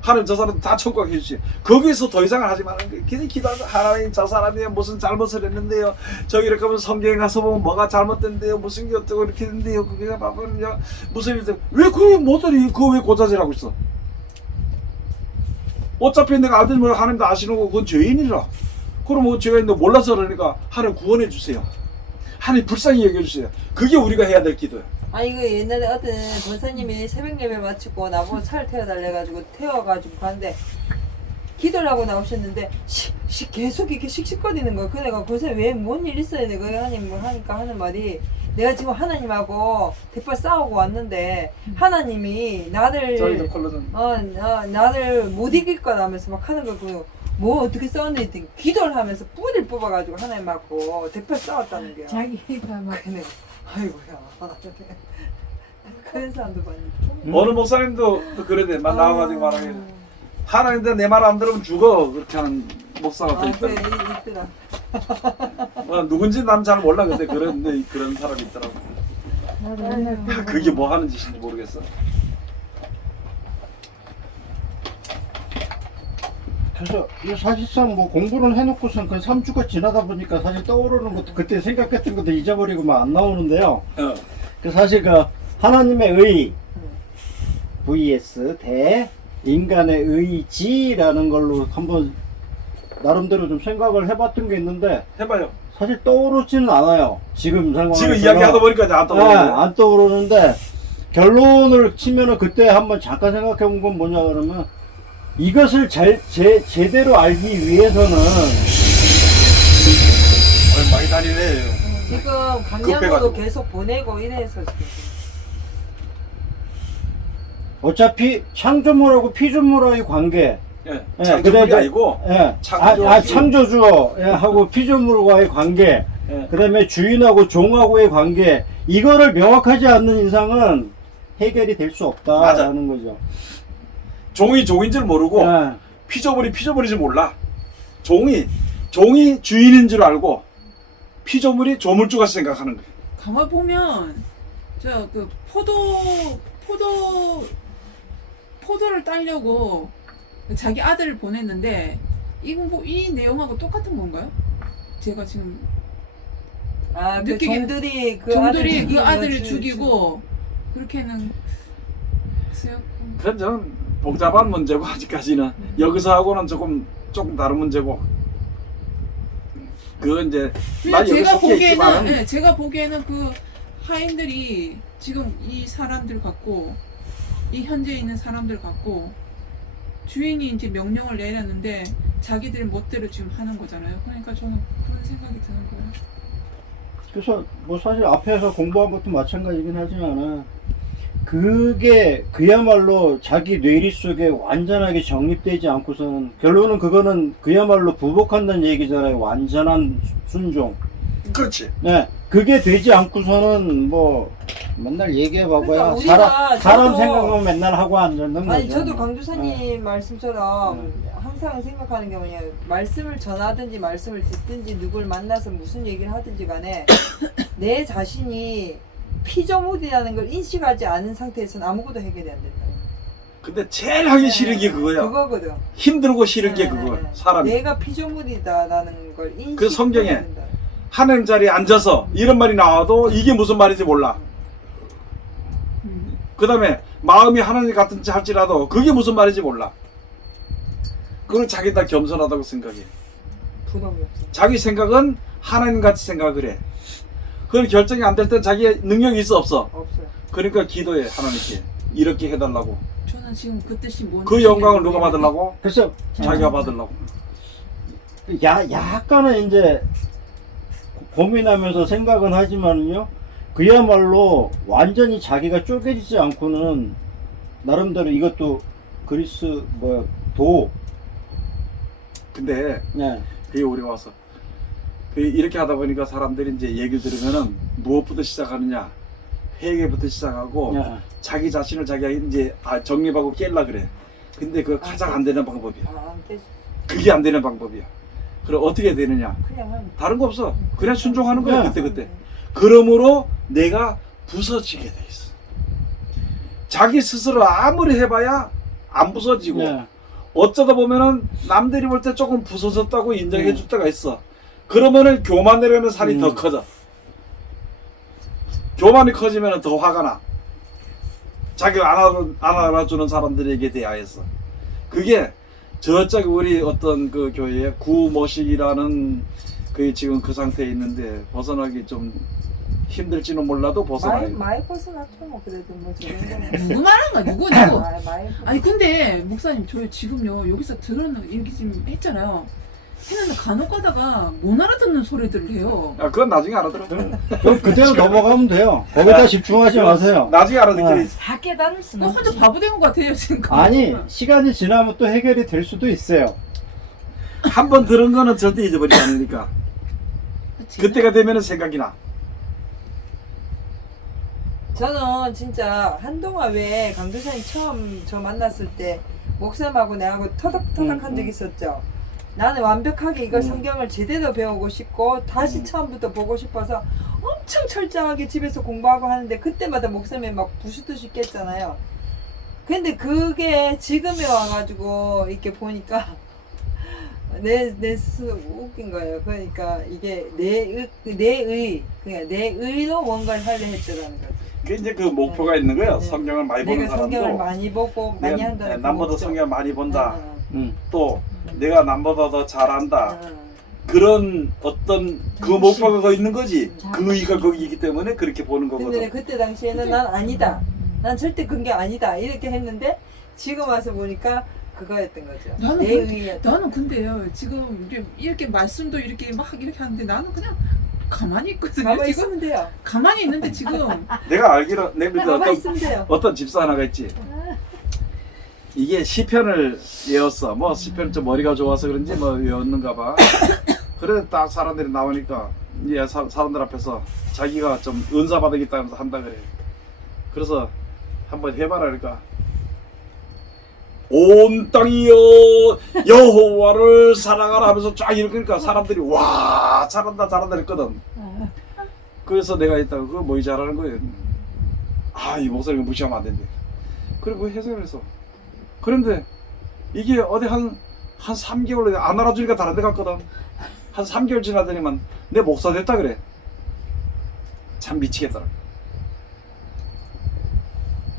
하나님 저 사람 다 천국 가게 해주세요. 거기서 더 이상을 하지 말라는 거예요. 그냥 기도하면서 하나님 저 사람이 무슨 잘못을 했는데요. 저기 이렇게 하면 성경에 가서 보면 뭐가 잘못된대요. 무슨 게 어쩌고 이렇게 했는데요. 그게 봐보면 무슨 일인데 왜 그 모델이 그거 왜 고자질하고 있어. 어차피 내가 아들 뭘 하나님도 아시는 거고 그건 죄인이라. 그럼 죄가 있는데 몰라서 그러니까 하나님 구원해 주세요. 하나님 불쌍히 여겨주세요. 그게 우리가 해야 될 기도예요. 아니 그 옛날에 어떤 권사님이 새벽 예배 마치고 나보고 차를 태워달래가지고 태워가지고 가는데 기도를 하고 나오셨는데 계속 이렇게 씩씩거리는 거야. 그래 내가 권사님 왜 뭔 일 있어야 돼? 그 하나님 뭐 하니까 하는 말이 내가 지금 하나님하고 대파 싸우고 왔는데 하나님이 나를 저희도 컬러전. 나를 못 이길 거라면서 막 하는 거 그 뭐 어떻게 싸웠는지 했더니 기도를 하면서 뿌리를 뽑아가지고 하나님 맞고 대표 싸웠다는 게야. 자기가 막 근데 아이고야. 그런 사람도 봤는데. 어느 목사님도 또 그러대. 막 나와가지고 말하게. 하나님도 내 말 안 들으면 죽어. 그렇게 하는 목사가 또 아, 있다. 그래 있더라. 누군지 난 잘 몰라. 근데 그런 사람이 있더라고. 나도 맨날 그러고 그게 뭐 하는 짓인지 모르겠어. 그래서 이 사실상 뭐 공부를 해놓고선 그 3주가 지나다 보니까 사실 떠오르는 것도 그때 생각했던 것도 잊어버리고 막 안 나오는데요. 그 사실 그 하나님의 의 vs 대 인간의 의지라는 걸로 한번 나름대로 좀 생각을 해봤던 게 있는데 해봐요. 사실 떠오르지는 않아요. 지금 상황에서 지금 이야기하다 보니까 이제 안 떠오르네. 안 떠오르는데 결론을 치면은 그때 한번 잠깐 생각해 본 건 뭐냐 그러면 이것을 제대로 알기 위해서는 많이 다니네. 지금 강양으로 급해가지고. 계속 보내고 이래서 지금. 어차피 창조물하고 피조물의 관계 예. 예, 창조물이 그래도- 아니고 예, 창조주. 창조주하고 피조물과의 관계 예. 그 다음에 주인하고 종하고의 관계 이거를 명확하지 않는 이상은 해결이 될 수 없다라는 거죠. 종이 종인 줄 모르고 예. 피조물이 피조물인 줄 몰라. 종이 주인인 줄 알고 피조물이 조물주가 생각하는 거야. 가만 보면 저 그 포도를 따려고 자기 아들을 보냈는데 이건 뭐 이 내용하고 똑같은 건가요? 제가 지금 아, 그 느끼게- 종들이 그 종들이 그 죽이는 아들을 거지. 죽이고 그렇게는 글쎄요. 그건 좀 복잡한 문제고 아직까지는 여기서 하고는 조금 다른 문제고. 그건 이제 그냥 난 여기 속해 있지만은 예, 제가 보기에는 그 하인들이 지금 이 사람들 갖고 이 현재 있는 사람들 갖고 주인이 이제 명령을 내렸는데 자기들 멋대로 지금 하는 거잖아요. 그러니까 저는 그런 생각이 드는 거예요. 그래서 뭐 사실 앞에서 공부한 것도 마찬가지긴 하지만은 그게 그야말로 자기 뇌리 속에 완전하게 정립되지 않고서는 결론은 그거는 그야말로 부복한다는 얘기잖아요. 완전한 순종. 그렇지. 네, 그게 되지 않고서는 뭐 맨날 얘기해봐봐야 그러니까 우리가 사람 저도- 생각만 맨날 하고 앉는 거죠. 아니 저도 강주사님 말씀처럼 네. 항상 생각하는 게 뭐냐, 말씀을 전하든지 말씀을 듣든지 누굴 만나서 무슨 얘기를 하든지 간에 내 자신이 피조물이라는 걸 인식하지 않은 상태에서는 아무것도 해결이 안 된다. 근데 제일 하기 싫은 게 그거야. 그거거든. 힘들고 싫은 게 네, 그거야. 네. 사람이. 내가 피조물이다라는 걸 인식. 그 성경에 하나님 자리에 앉아서 이런 말이 나와도 이게 무슨 말인지 몰라. 그 다음에 마음이 하나님 같은지 할지라도 그게 무슨 말인지 몰라. 그걸 자기 다 겸손하다고 생각해. 부담이 없어. 자기 생각은 하나님 같이 생각을 해. 그걸 결정이 안 될 땐 자기의 능력이 있어 없어. 없어요. 그러니까 기도해 하나님께 이렇게 해달라고. 저는 지금 그 뜻이 뭔지 그 영광을 누가 받으려고? 그래서 자기가 받으려고. 약간은 이제 고민하면서 생각은 하지만요. 그야말로 완전히 자기가 쪼개지지 않고는 나름대로 이것도 그리스 도 근데 네. 그게 우리가 와서 이렇게 하다 보니까 사람들이 이제 얘기를 들으면은 무엇부터 시작하느냐, 회개부터 시작하고 네. 자기 자신을 자기가 이제 정립하고 깰라 그래. 근데 그거 가장 안 되는 방법이야. 안 되지. 그게 안 되는 방법이야. 그럼 어떻게 되느냐? 그냥 하면 다른 거 없어. 그냥 순종하는 거야. 네. 그때. 그러므로 내가 부서지게 돼 있어. 자기 스스로 아무리 해봐야 안 부서지고 네. 어쩌다 보면은 남들이 볼 때 조금 부서졌다고 인정해 줄 네. 때가 있어. 그러면은 교만이라는 살이 더 커져. 교만이 커지면은 더 화가 나. 자기를 안 알아주는 사람들에게 대하여서. 그게 저쪽 우리 어떤 그 교회에 구모식이라는 그 지금 그 상태에 있는데 벗어나기 좀 힘들지는 몰라도 벗어나요. 많이 벗어났죠. 뭐 그래도 뭐 저런 거는. 누구 말하는 거야? 누구? 많이 아니 근데 목사님 저희 지금요 여기서 들은 얘기 좀 했잖아요. 했는데 간혹 가다가 못 알아듣는 소리들을 해요. 그건 나중에 알아들어. 그럼 그대로 넘어가면 돼요. 거기다 집중하지 마세요. 나중에 알아듣게 돼 있어. 다 깨달을 수는 혼자 없지. 바보 된 것 같아요 지금. 아니 시간이 지나면 또 해결이 될 수도 있어요. 한 번 들은 거는 절대 잊어버리지 않으니까 그때가 되면은 생각이 나. 저는 진짜 한동안 왜 강도사님 처음 저 만났을 때 목사님하고 내하고 터닥터닥 한 적 있었죠. 나는 완벽하게 이걸 성경을 제대로 배우고 싶고 다시 처음부터 보고 싶어서 엄청 철저하게 집에서 공부하고 하는데 그때마다 목사님이 막 부수듯이 깼잖아요. 근데 그게 지금에 와가지고 이렇게 보니까 내 스스로 웃긴 거예요. 그러니까 이게 그냥 내 의로 뭔가를 하려 했더라는 거지. 그 이제 그 목표가 있는 거예요. 네. 성경을 많이 보는 내가 성경을 사람도 많이 보고 많이 한다는 그 남보다 목적. 성경을 많이 본다. 응, 또 내가 남보다 더 잘한다. 응, 응. 그런 어떤 그 목표가 거기 있는 거지. 자. 그 의가 거기 있기 때문에 그렇게 보는 근데 거거든. 그때 당시에는 난 아니다. 난 절대 그게 아니다. 이렇게 했는데 지금 와서 보니까 그거였던 거죠. 나는 내 그- 의였던. 나는 근데요 지금 이렇게 말씀도 이렇게 막 이렇게 하는데 나는 그냥 가만히 있거든요. 가만히 지금 있으면 돼요. 가만히 있는데 지금 내가 알기로 내 밑에 가만히 어떤 있으면 돼요. 어떤 집사 하나가 있지. 이게 시편을 외웠어. 뭐 시편 좀 머리가 좋아서 그런지 뭐 외웠는가 봐. 그래 딱 사람들이 나오니까 이제 사람들 앞에서 자기가 좀 은사 받으겠다면서 한다 그래. 그래서 한번 해봐라 그러니까 온 땅이여 여호와를 사랑하라 하면서 쫙 이러니까 사람들이 와 잘한다 잘한다 했거든. 그래서 내가 이따가 그거 뭐 잘하는 거예요. 아 이 목소리가 무시하면 안 된대. 그리고 해석을 했어. 그런데 이게 어디 한 3개월 안 알아주니까 다른 데 갔거든. 한 3개월 지나더니만 내 목사 됐다 그래. 참 미치겠더라.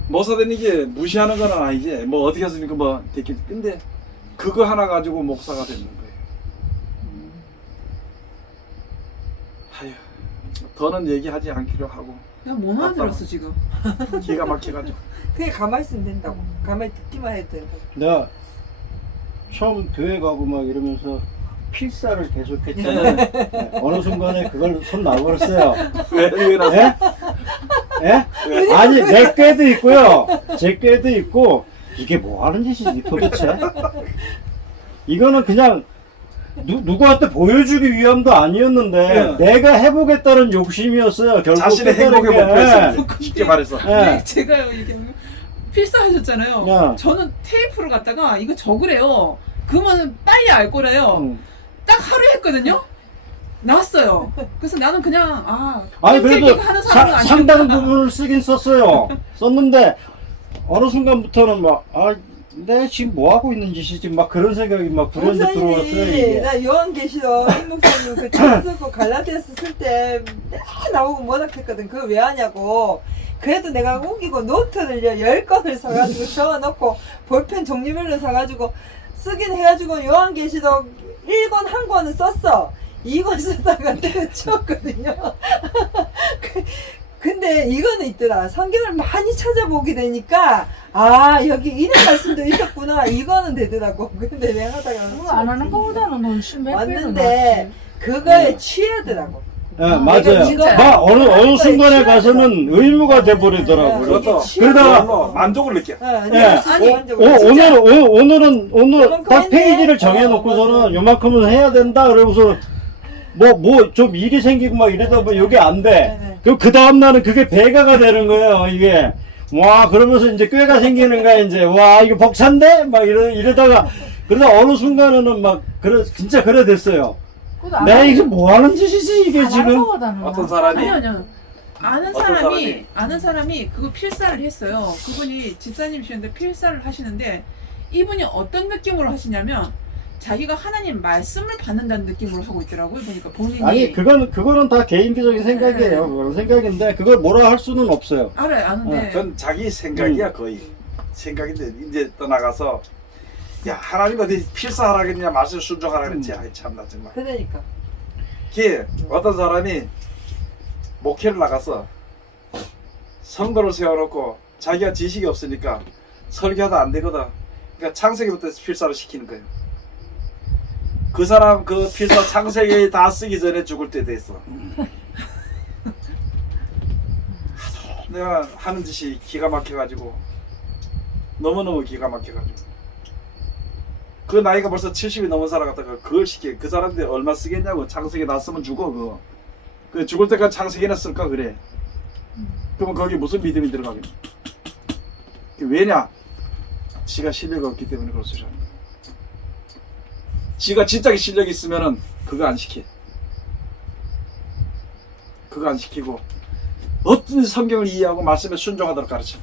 목사 된 이게 무시하는 건 아니지. 뭐 어떻게 했으니까 뭐 됐겠지. 근데 그거 하나 가지고 목사가 되는 거예요. 하여 더는 얘기하지 않기로 하고 그냥 뭐만 들었어 지금. 기가 막혀가지고. 그게 가만히 있으면 된다고. 가만히 듣기만 해도 된다고. 내가 처음 교회 가고 막 이러면서 필사를 계속 했잖아요. 네, 어느 순간에 그걸 손 놔버렸어요. 왜 나서? 예? 예? 아니 내 꾀도 있고요. 제 꾀도 있고 이게 뭐 하는 짓이지 도대체? 이거는 그냥 누구한테 보여주기 위함도 아니었는데 예. 내가 해보겠다는 욕심이었어요. 결국 자신의 끝나는 행복의 게. 목표였습니다. 쉽게 말해서. 예. 네, 제가요 이게 필사하셨잖아요. 야. 저는 테이프를 갖다가 이거 적으래요. 그러면 빨리 알 거래요. 응. 딱 하루 했거든요. 나왔어요. 그래서 나는 그냥 아니 그래도 땡땡이가 하는 사람은 아니구나. 상당 부분을 쓰긴 썼어요. 썼는데 어느 순간부터는 내가 지금 뭐 하고 있는 짓이지 막 그런 생각이 막 불현듯 들어왔어요. 이게. 나 요한계시록 임 목사님 그책 쓰고 갈라디아서 쓸 때 맨날 나오고 뭐닥했거든. 그거 왜 하냐고. 그래도 내가 우기고 노트를 10권을 사가지고 적어놓고 볼펜 종류별로 사가지고 쓰긴 해가지고 요한계시록 1권 한 권은 썼어. 2권 쓰다가 내가 치웠거든요. 근데 이거는 있더라. 성경을 많이 찾아보게 되니까 여기 이런 말씀도 있었구나. 이거는 되더라고. 근데 내가 하다가 그거 안 하는 거보다는 훨씬 몇 배는 왔는데 그거에 취하더라고. 예, 맞아요. 진짜 막 어느 순간에 가서는 의무가 돼버리더라고요. 그것도 그러다가 물론 만족을 느껴. 예. 아니 오늘은 딱 페이지를 정해놓고서는 요만큼은 해야 된다. 그러고서 뭐 좀 일이 생기고 막 이러다 보면 이게 안 돼. 네네. 그럼 그 다음날은 그게 배가가 되는 거예요. 이게 와 그러면서 이제 꾀가 생기는 거야. 이제 와 이거 벅찬데 막 이러다가 그러다 어느 순간에는 막 진짜 그래 됐어요. 내가 이게 뭐 하는 짓이지 이게 지금. 어떤 사람이 아니요. 아는 어떤 아는 사람이 그거 필사를 했어요. 그분이 집사님이셨는데 필사를 하시는데 이분이 어떤 느낌으로 하시냐면 자기가 하나님 말씀을 받는다는 느낌으로 하고 있더라고요. 보니까 본인이 아니 그거는 다 개인적인 생각이에요. 그건 생각인데 그걸 뭐라 할 수는 없어요. 알아요. 아는데 그건 자기 생각이야 거의. 생각인데 이제 떠나가서 야 하나님 어디 필사하라겠냐 말씀 순종하라 그랬지. 아이 참나 정말. 그러니까. 어떤 사람이 목회를 나가서 성도를 세워놓고 자기가 지식이 없으니까 설교하다 안 되거든. 그러니까 창세기부터 필사를 시키는 거예요. 그 사람 그 필사 창세기 다 쓰기 전에 죽을 때 됐어. 하도 내가 하는 짓이 기가 막혀가지고 너무너무 기가 막혀가지고 그 나이가 벌써 70이 넘은 사람 갖다가 그걸 시켜. 그 사람들 얼마 쓰겠냐고. 창세기 다 쓰면 죽어 그거. 그 죽을 때까지 창세기나 쓸까 그래. 그러면 거기 무슨 믿음이 들어가겠냐. 왜냐? 지가 실력이 없기 때문에 그럴 수 있는 거야. 지가 진짜 실력이 있으면은 그거 안 시켜. 그거 안 시키고 어떤 성경을 이해하고 말씀에 순종하도록 가르쳐.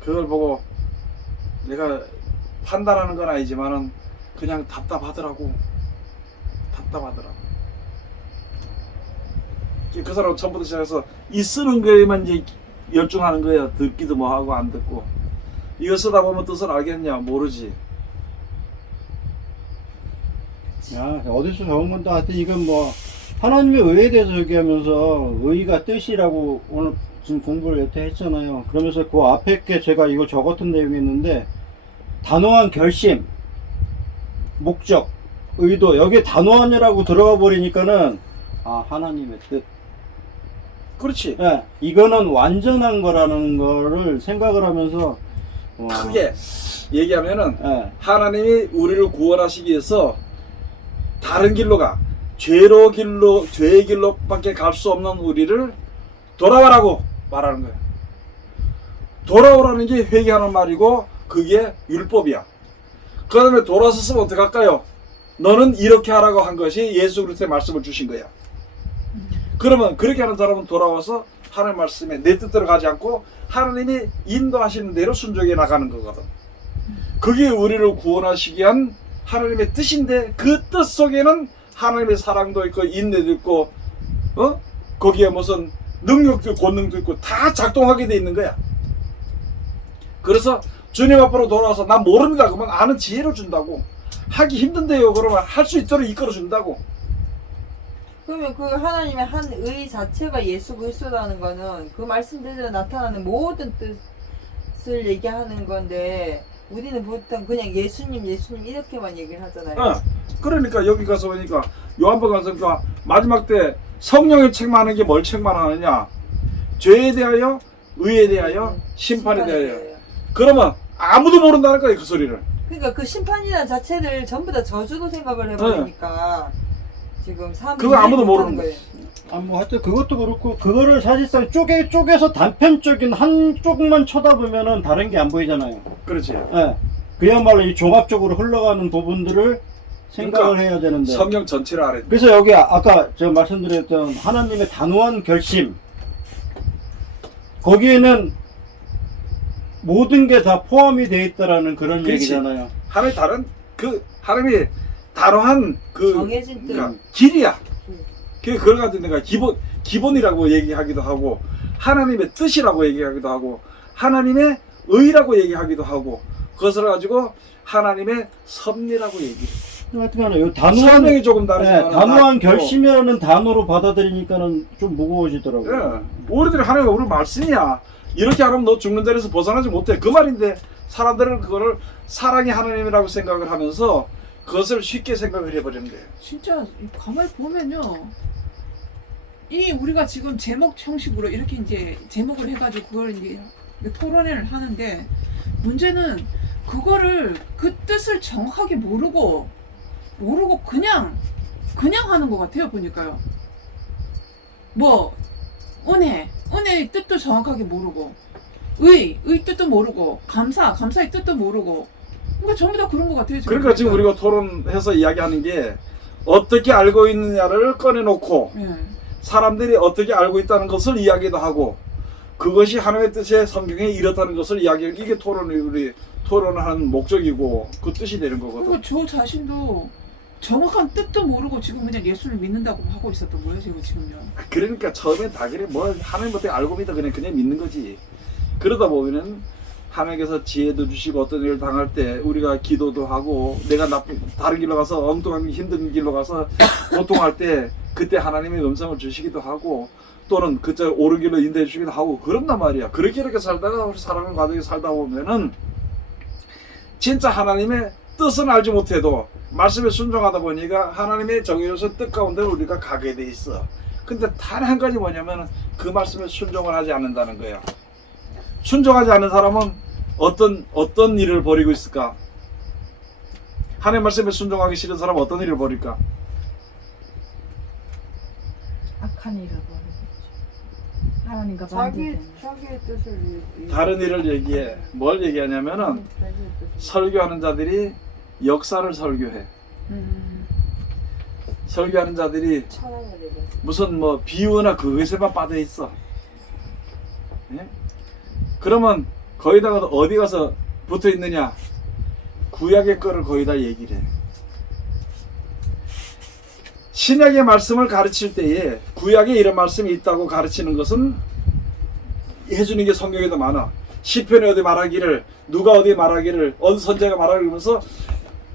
그걸 보고 내가 판단하는 건 아니지만은 그냥 답답하더라고. 그 사람은 처음부터 시작해서 이 쓰는 거에만 이제 열중하는 거야. 듣기도 뭐하고 안 듣고. 이거 쓰다 보면 뜻을 알겠냐? 모르지. 야, 어디서 배운 건데 하여튼 이건 뭐 하나님의 의에 대해서 얘기하면서 의가 뜻이라고 오늘 지금 공부를 여태 했잖아요. 그러면서 그 앞에 게 제가 이거 적었던 내용이 있는데 단호한 결심, 목적, 의도 여기 단호한이라고 들어가 버리니까는 아 하나님의 뜻. 그렇지. 예, 이거는 완전한 거라는 거를 생각을 하면서 크게 얘기하면은 예, 하나님이 우리를 구원하시기 위해서 다른 길로 가. 죄의 길로밖에 갈 수 없는 우리를 돌아와라고 말하는 거예요. 돌아오라는 게 회개하는 말이고 그게 율법이야. 그 다음에 돌아섰으면 어떡할까요? 너는 이렇게 하라고 한 것이 예수 그리스도의 말씀을 주신 거야. 그러면 그렇게 하는 사람은 돌아와서 하나님 말씀에 내 뜻대로 가지 않고 하나님이 인도하시는 대로 순종해 나가는 거거든. 그게 우리를 구원하시기 위한 하나님의 뜻인데 그 뜻 속에는 하나님의 사랑도 있고 인내도 있고 거기에 무슨 능력도 있고 권능도 있고 다 작동하게 돼 있는 거야. 그래서 주님 앞으로 돌아와서 난 모릅니다 그러면 아는 지혜를 준다고. 하기 힘든데요 그러면 할 수 있도록 이끌어 준다고. 그러면 그 하나님의 한 의 자체가 예수 그리스도라는 거는 그 말씀대로 나타나는 모든 뜻을 얘기하는 건데 우리는 보통 그냥 예수님 이렇게만 얘기를 하잖아요. 그러니까 여기 가서 보니까 요한복음 가서 보니까 마지막 때 성령의 책망하는 게 뭘 책망하느냐? 죄에 대하여, 의에 대하여, 심판에 대하여. 그러면 아무도 모른다는 거예요 그 소리를. 그러니까 그 심판이라는 자체를 전부 다 저주로 생각을 해버리니까 지금 사람들이 그거 아무도 못하는 모르는 거예요. 아, 뭐 하여튼 그것도 그렇고 그거를 사실상 쪼개서 단편적인 한쪽만 쳐다보면은 다른 게 안 보이잖아요. 그렇지. 예. 그야말로 이 종합적으로 흘러가는 부분들을 생각을 그러니까 해야 되는데. 성경 전체를 알아야 돼. 그래서 여기 아까 제가 말씀드렸던 하나님의 단호한 결심 거기에는 모든 게 다 포함이 되어 있다라는 그런 그렇지. 얘기잖아요. 하나님이 단호한 그 정해진 뜻. 그러니까 길이야. 그걸 가지고 내가 기본이라고 얘기하기도 하고 하나님의 뜻이라고 얘기하기도 하고 하나님의 의라고 얘기하기도 하고 그것을 가지고 하나님의 섭리라고 얘기해. 하여튼간에 요 단호한 설명이 조금 다르지만 단호한 결심이라는 단어로 받아들이니까는 좀 무거워지더라고요. 우리들이 하나님의 우리 말씀이야. 이렇게 안 하면 너 죽는 자리에서 벗어나지 못해. 그 말인데 사람들은 그거를 사랑이 하나님이라고 생각을 하면서 그것을 쉽게 생각을 해버리는 거예요. 진짜 가만히 보면요. 이 우리가 지금 제목 형식으로 이렇게 이제 제목을 해가지고 그걸 이제 토론회를 하는데 문제는 그거를 그 뜻을 정확하게 모르고 그냥 하는 것 같아요 보니까요. 뭐 은혜의 뜻도 정확하게 모르고 의 뜻도 모르고 감사의 뜻도 모르고 그러니까 전부 다 그런 것 같아요. 그러니까 지금 우리가 토론해서 이야기하는 게 어떻게 알고 있느냐를 꺼내놓고 사람들이 어떻게 알고 있다는 것을 이야기도 하고 그것이 하나님의 뜻의 성경에 이렇다는 것을 이야기하는 이게 우리 토론하는 목적이고 그 뜻이 되는 거거든. 그리고 저 자신도 정확한 뜻도 모르고 지금 그냥 예수를 믿는다고 하고 있었던 거예요 지금요. 그러니까 처음엔 다 그래 뭐 하나님 어떻게 알고 믿어 그냥 믿는 거지. 그러다 보면은 하나님께서 지혜도 주시고 어떤 일을 당할 때 우리가 기도도 하고 내가 다른 길로 가서 엉뚱한 힘든 길로 가서 고통할 때 그때 하나님의 음성을 주시기도 하고 또는 그저 옳은 길로 인도해 주시기도 하고 그런단 말이야. 그렇게 이렇게 살다가 우리 사랑하는 가족이 살다 보면은 진짜 하나님의 뜻은 알지 못해도 말씀에 순종하다 보니까 하나님의 정해주신 뜻 가운데 우리가 가게 돼 있어. 근데 단 한 가지 뭐냐면 그 말씀에 순종을 하지 않는다는 거야. 순종하지 않는 사람은 어떤 일을 벌이고 있을까? 하나님 말씀에 순종하기 싫은 사람은 어떤 일을 벌일까? 악한 일을 벌이겠죠. 하나님과 반대되는. 자기의 뜻을 다른 일을 얘기해. 뭘 얘기하냐면은 자기의 뜻을 설교하는 자들이 역사를 설교해. 설교하는 자들이 찬양해야 되겠어. 무슨 뭐 비유나 그것에만 빠져 있어. 예? 그러면 거기다가 어디 가서 붙어 있느냐? 구약의 거를 거기다 얘기를 해. 신약의 말씀을 가르칠 때에 구약에 이런 말씀이 있다고 가르치는 것은 해주는 게 성경에도 많아. 시편에 어디 말하기를, 누가 어디 말하기를, 어느 선지자가 말하면서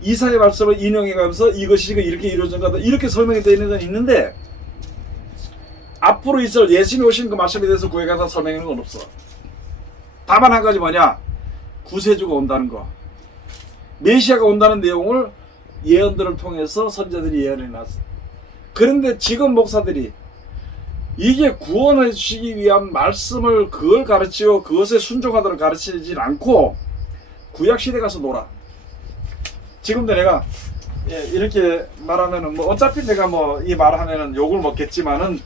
이사의 말씀을 인용해가면서 이것이 이렇게 이루어진 거다 이렇게 설명이 되어 있는 건 있는데, 앞으로 있을 예수님이 오신 그 말씀에 대해서 구약에 가서 설명하는 건 없어. 다만 한 가지 뭐냐? 구세주가 온다는 거. 메시아가 온다는 내용을 예언들을 통해서 선지자들이 예언해 놨어. 그런데 지금 목사들이 이게 구원해 주시기 위한 말씀을 그걸 가르치고 그것에 순종하도록 가르치지 않고 구약 시대 가서 놀아. 지금도 내가 이렇게 말하면은 뭐 어차피 내가 뭐 이 말하면은 욕을 먹겠지만은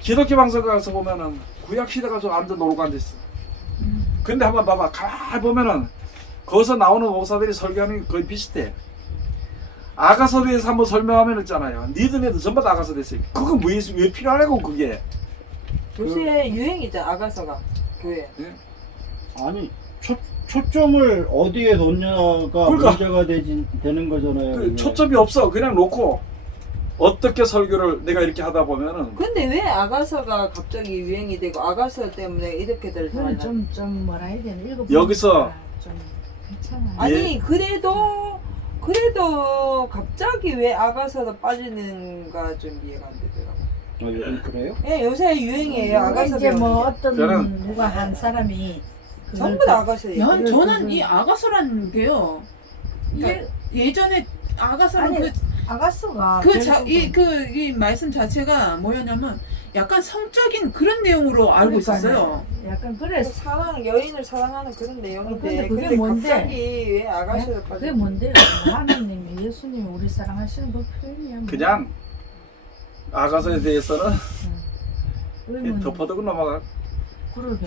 기독교 방송 가서 보면은 구약 시대 가서 앉아 놀고 앉아 있어. 근데 한번 봐봐. 가만히 보면은 거기서 나오는 목사들이 설교하는 게 거의 비슷해. 아가서대에서 한번 설명하면 있잖아요. 니들네도 전부 다 아가서 됐어요. 그거 왜 필요하냐고 그게. 요새 유행이잖아 아가서가 교회. 아니 초점을 어디에 놓냐가 그러니까. 문제가 되는 거잖아요. 그 이게. 초점이 없어. 그냥 놓고 어떻게 설교를 내가 이렇게 하다 보면은 근데 왜 아가서가 갑자기 유행이 되고 아가서 때문에 이렇게들 그건 달라? 좀 뭐라 해야 되나 읽어보니까 여기서 좀 괜찮아. 아니 그래도 갑자기 왜 아가서로 빠지는가 좀 이해가 안 되더라고. 요즘 그래요? 예, 요새 유행이에요 아가서. 이제 뭐 어떤 저는- 누가 한 사람이 그걸 전부 다 아가서예요. 야, 저는 이 아가서라는 게요. 이게 예전에 아가서는 아니, 아가서가 이 말씀 자체가 뭐였냐면 약간 성적인 그런 내용으로 알고 있었어요. 약간 그래서 여인을 사랑하는 그런 근데 내용인데 그게 근데 뭔데? 갑자기 왜 아가서로 그게 빠지는 뭔데요? 하나님이 예수님이 우리 사랑하시는 그 표현이야. 뭐. 그냥 아가서에 대해서는 왜 뭔데? 덮어두고 넘어가. 그러게.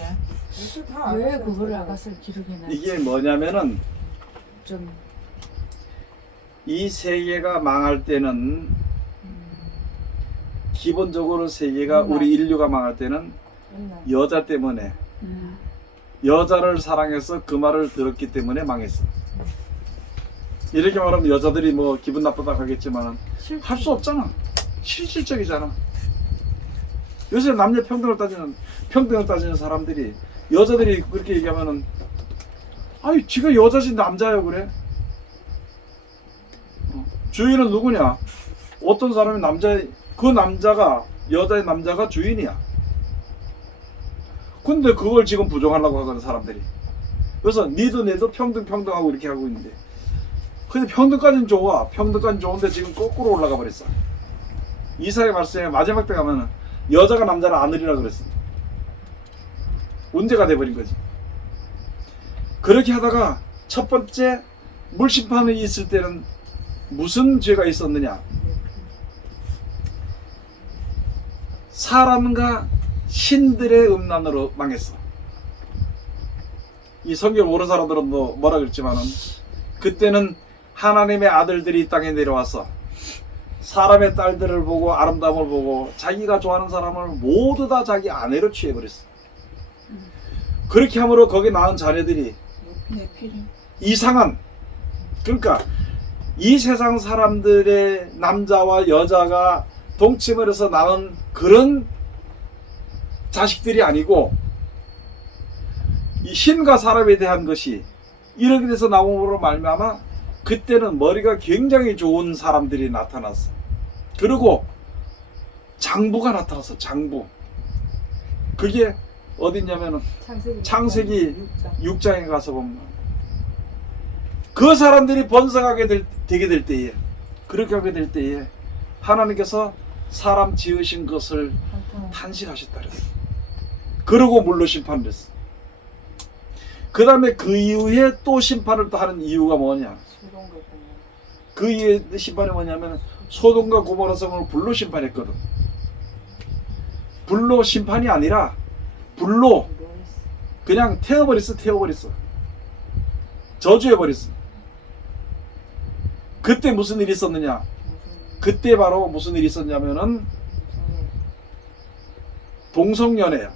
요새 다 왜 아가서로 그걸 빠져요. 아가서를 기록해 놨지? 이게 뭐냐면은 좀 이 세계가 망할 때는 기본적으로 세계가 맨날. 우리 인류가 망할 때는 맨날. 여자 때문에 여자를 사랑해서 그 말을 들었기 때문에 망했어. 이렇게 말하면 여자들이 뭐 기분 나쁘다 하겠지만 할 수 없잖아. 실질적이잖아. 요새 남녀 평등을 따지는 사람들이 여자들이 그렇게 얘기하면은 아니 지가 여자지 남자예요 그래? 주인은 누구냐? 어떤 사람이 그 남자가 여자의 남자가 주인이야. 근데 그걸 지금 부정하려고 하는 사람들이. 그래서 니도 내도 평등하고 이렇게 하고 있는데. 근데 평등까지는 좋아. 평등까지는 좋은데 지금 거꾸로 올라가 버렸어. 이사의 말씀에 마지막 때 가면은 여자가 남자를 안으리라 그랬어. 문제가 돼버린 거지. 그렇게 하다가 첫 번째 물심판이 있을 때는 무슨 죄가 있었느냐? 사람과 신들의 음란으로 망했어. 이 성경 모르는 사람들은 뭐라 그랬지만은 그때는 하나님의 아들들이 이 땅에 내려와서 사람의 딸들을 보고 아름다움을 보고 자기가 좋아하는 사람을 모두 다 자기 아내로 취해버렸어. 그렇게 함으로 거기 낳은 자녀들이 네, 필요. 이상한, 그러니까 이 세상 사람들의 남자와 여자가 동침을 해서 낳은 그런 자식들이 아니고 이 신과 사람에 대한 것이 이렇게 돼서 나옴으로 말미암아 그때는 머리가 굉장히 좋은 사람들이 나타났어. 그리고 장부가 나타났어. 장부. 그게 어딨냐면은 창세기 6장에 가서 보면 그 사람들이 번성하게 되게 될 때에, 그렇게 하게 될 때에 하나님께서 사람 지으신 것을 탄식하셨다 그랬어. 그러고 물로 심판을 했어. 그 다음에 그 이후에 또 심판을 또 하는 이유가 뭐냐? 소동과 고모라. 그 이후에 심판이 뭐냐면 소돔과 고모라 성을 불로 심판했거든. 불로 심판이 아니라 불로 멸했어. 그냥 태워버렸어. 저주해버렸어. 그때 무슨 일이 있었느냐? 그때 바로 무슨 일이 있었냐면은 동성연애야.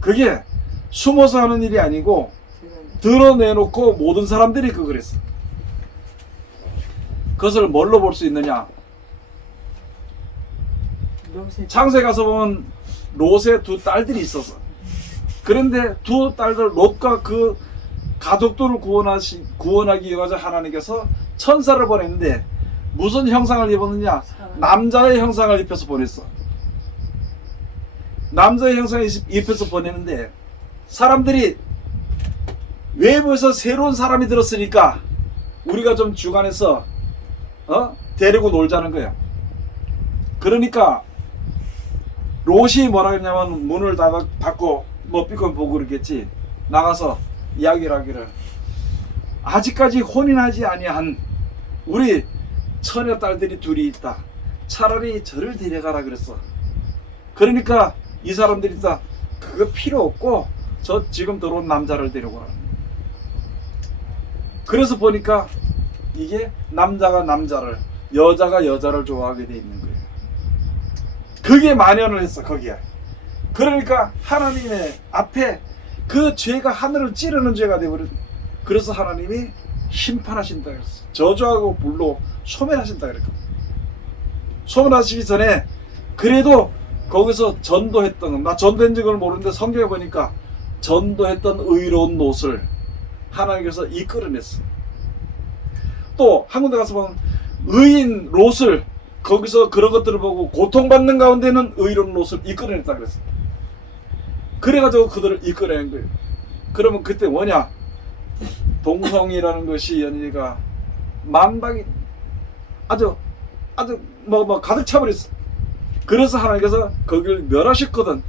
그게 숨어서 하는 일이 아니고 드러내놓고 모든 사람들이 그걸 했어. 그것을 뭘로 볼 수 있느냐? 창세 가서 보면 롯의 두 딸들이 있었어. 그런데 두 딸들 롯과 그 가족들을 구원하기 위해서 하나님께서 천사를 보냈는데 무슨 형상을 입었느냐? 남자의 형상을 입혀서 보냈어. 남자의 형상을 입혀서 보내는데 사람들이 외부에서 새로운 사람이 들었으니까 우리가 좀 주관해서 데리고 놀자는 거야. 그러니까 롯이 뭐라 했냐면 문을 닫고 뭐 삐끔 보고 그러겠지. 나가서 이야기를 하기를 아직까지 혼인하지 아니한 우리 처녀 딸들이 둘이 있다. 차라리 저를 데려가라 그랬어. 그러니까 이 사람들이 다 그거 필요 없고 저 지금 들어온 남자를 데려가라. 그래서 보니까 이게 남자가 남자를 여자가 여자를 좋아하게 돼 있는 거예요. 그게 만연을 했어 거기에. 그러니까 하나님의 앞에 그 죄가 하늘을 찌르는 죄가 되어버렸어. 그래서 하나님이 심판하신다 그랬어. 저주하고 불로 소멸하신다 그랬거든. 소멸하시기 전에 그래도 거기서 전도했던, 나 전도한 적을 모르는데 성경에 보니까 전도했던 의로운 롯을 하나님께서 이끌어냈어. 또 한 군데 가서 보면 의인 롯을 거기서 그런 것들을 보고 고통받는 가운데는 의로운 롯을 이끌어냈다 그랬어. 그래가지고 그들을 이끌어낸 거예요. 그러면 그때 뭐냐? 동성이라는 것이 연희가 만방이 아주 뭐 가득 차버렸어. 그래서 하나님께서 거기를 멸하셨거든.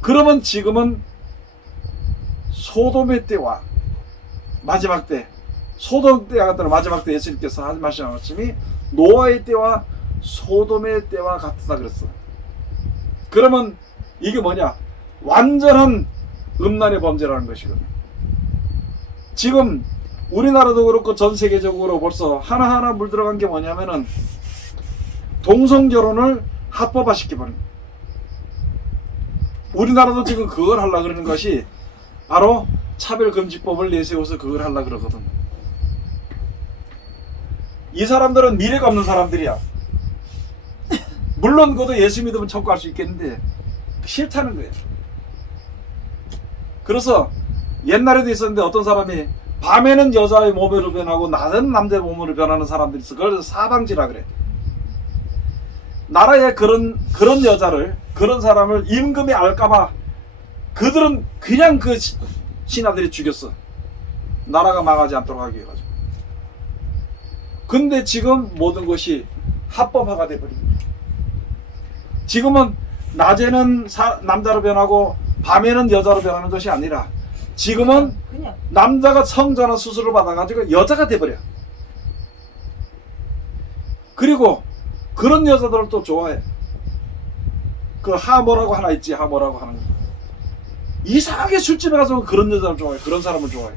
그러면 지금은 소돔의 때와 마지막 때, 소돔 때와 같다는 마지막 때 예수님께서 하신 말씀이 노아의 때와 소돔의 때와 같다 그랬어. 그러면 이게 뭐냐? 완전한 음란의 범죄라는 것이거든. 지금 우리나라도 그렇고 전 세계적으로 벌써 하나하나 물들어간 게 뭐냐면은 동성결혼을 합법화 시켜버린 거예요. 우리나라도 지금 그걸 하려고 그러는 것이 바로 차별금지법을 내세워서 그걸 하려고 그러거든. 이 사람들은 미래가 없는 사람들이야. 물론 그것도 예수 믿으면 천국 갈 수 있겠는데 싫다는 거예요. 그래서 옛날에도 있었는데 어떤 사람이 밤에는 여자의 몸으로 변하고 낮에는 남자의 몸으로 변하는 사람들이 있어. 그걸 사방지라 그래. 나라에 그런 여자를, 그런 사람을 임금이 알까봐 그들은 그냥 그 신하들이 죽였어. 나라가 망하지 않도록 하기 위해서. 근데 지금 모든 것이 합법화가 돼버린 거야. 지금은 낮에는 남자로 변하고 밤에는 여자로 변하는 것이 아니라 지금은 그냥 남자가 성전환 수술을 받아가지고 여자가 돼버려. 그리고 그런 여자들을 또 좋아해. 그 하모라고 하나 있지, 하모라고 하는 거. 이상하게 술집에 가서 그런 여자를 좋아해. 그런 사람을 좋아해.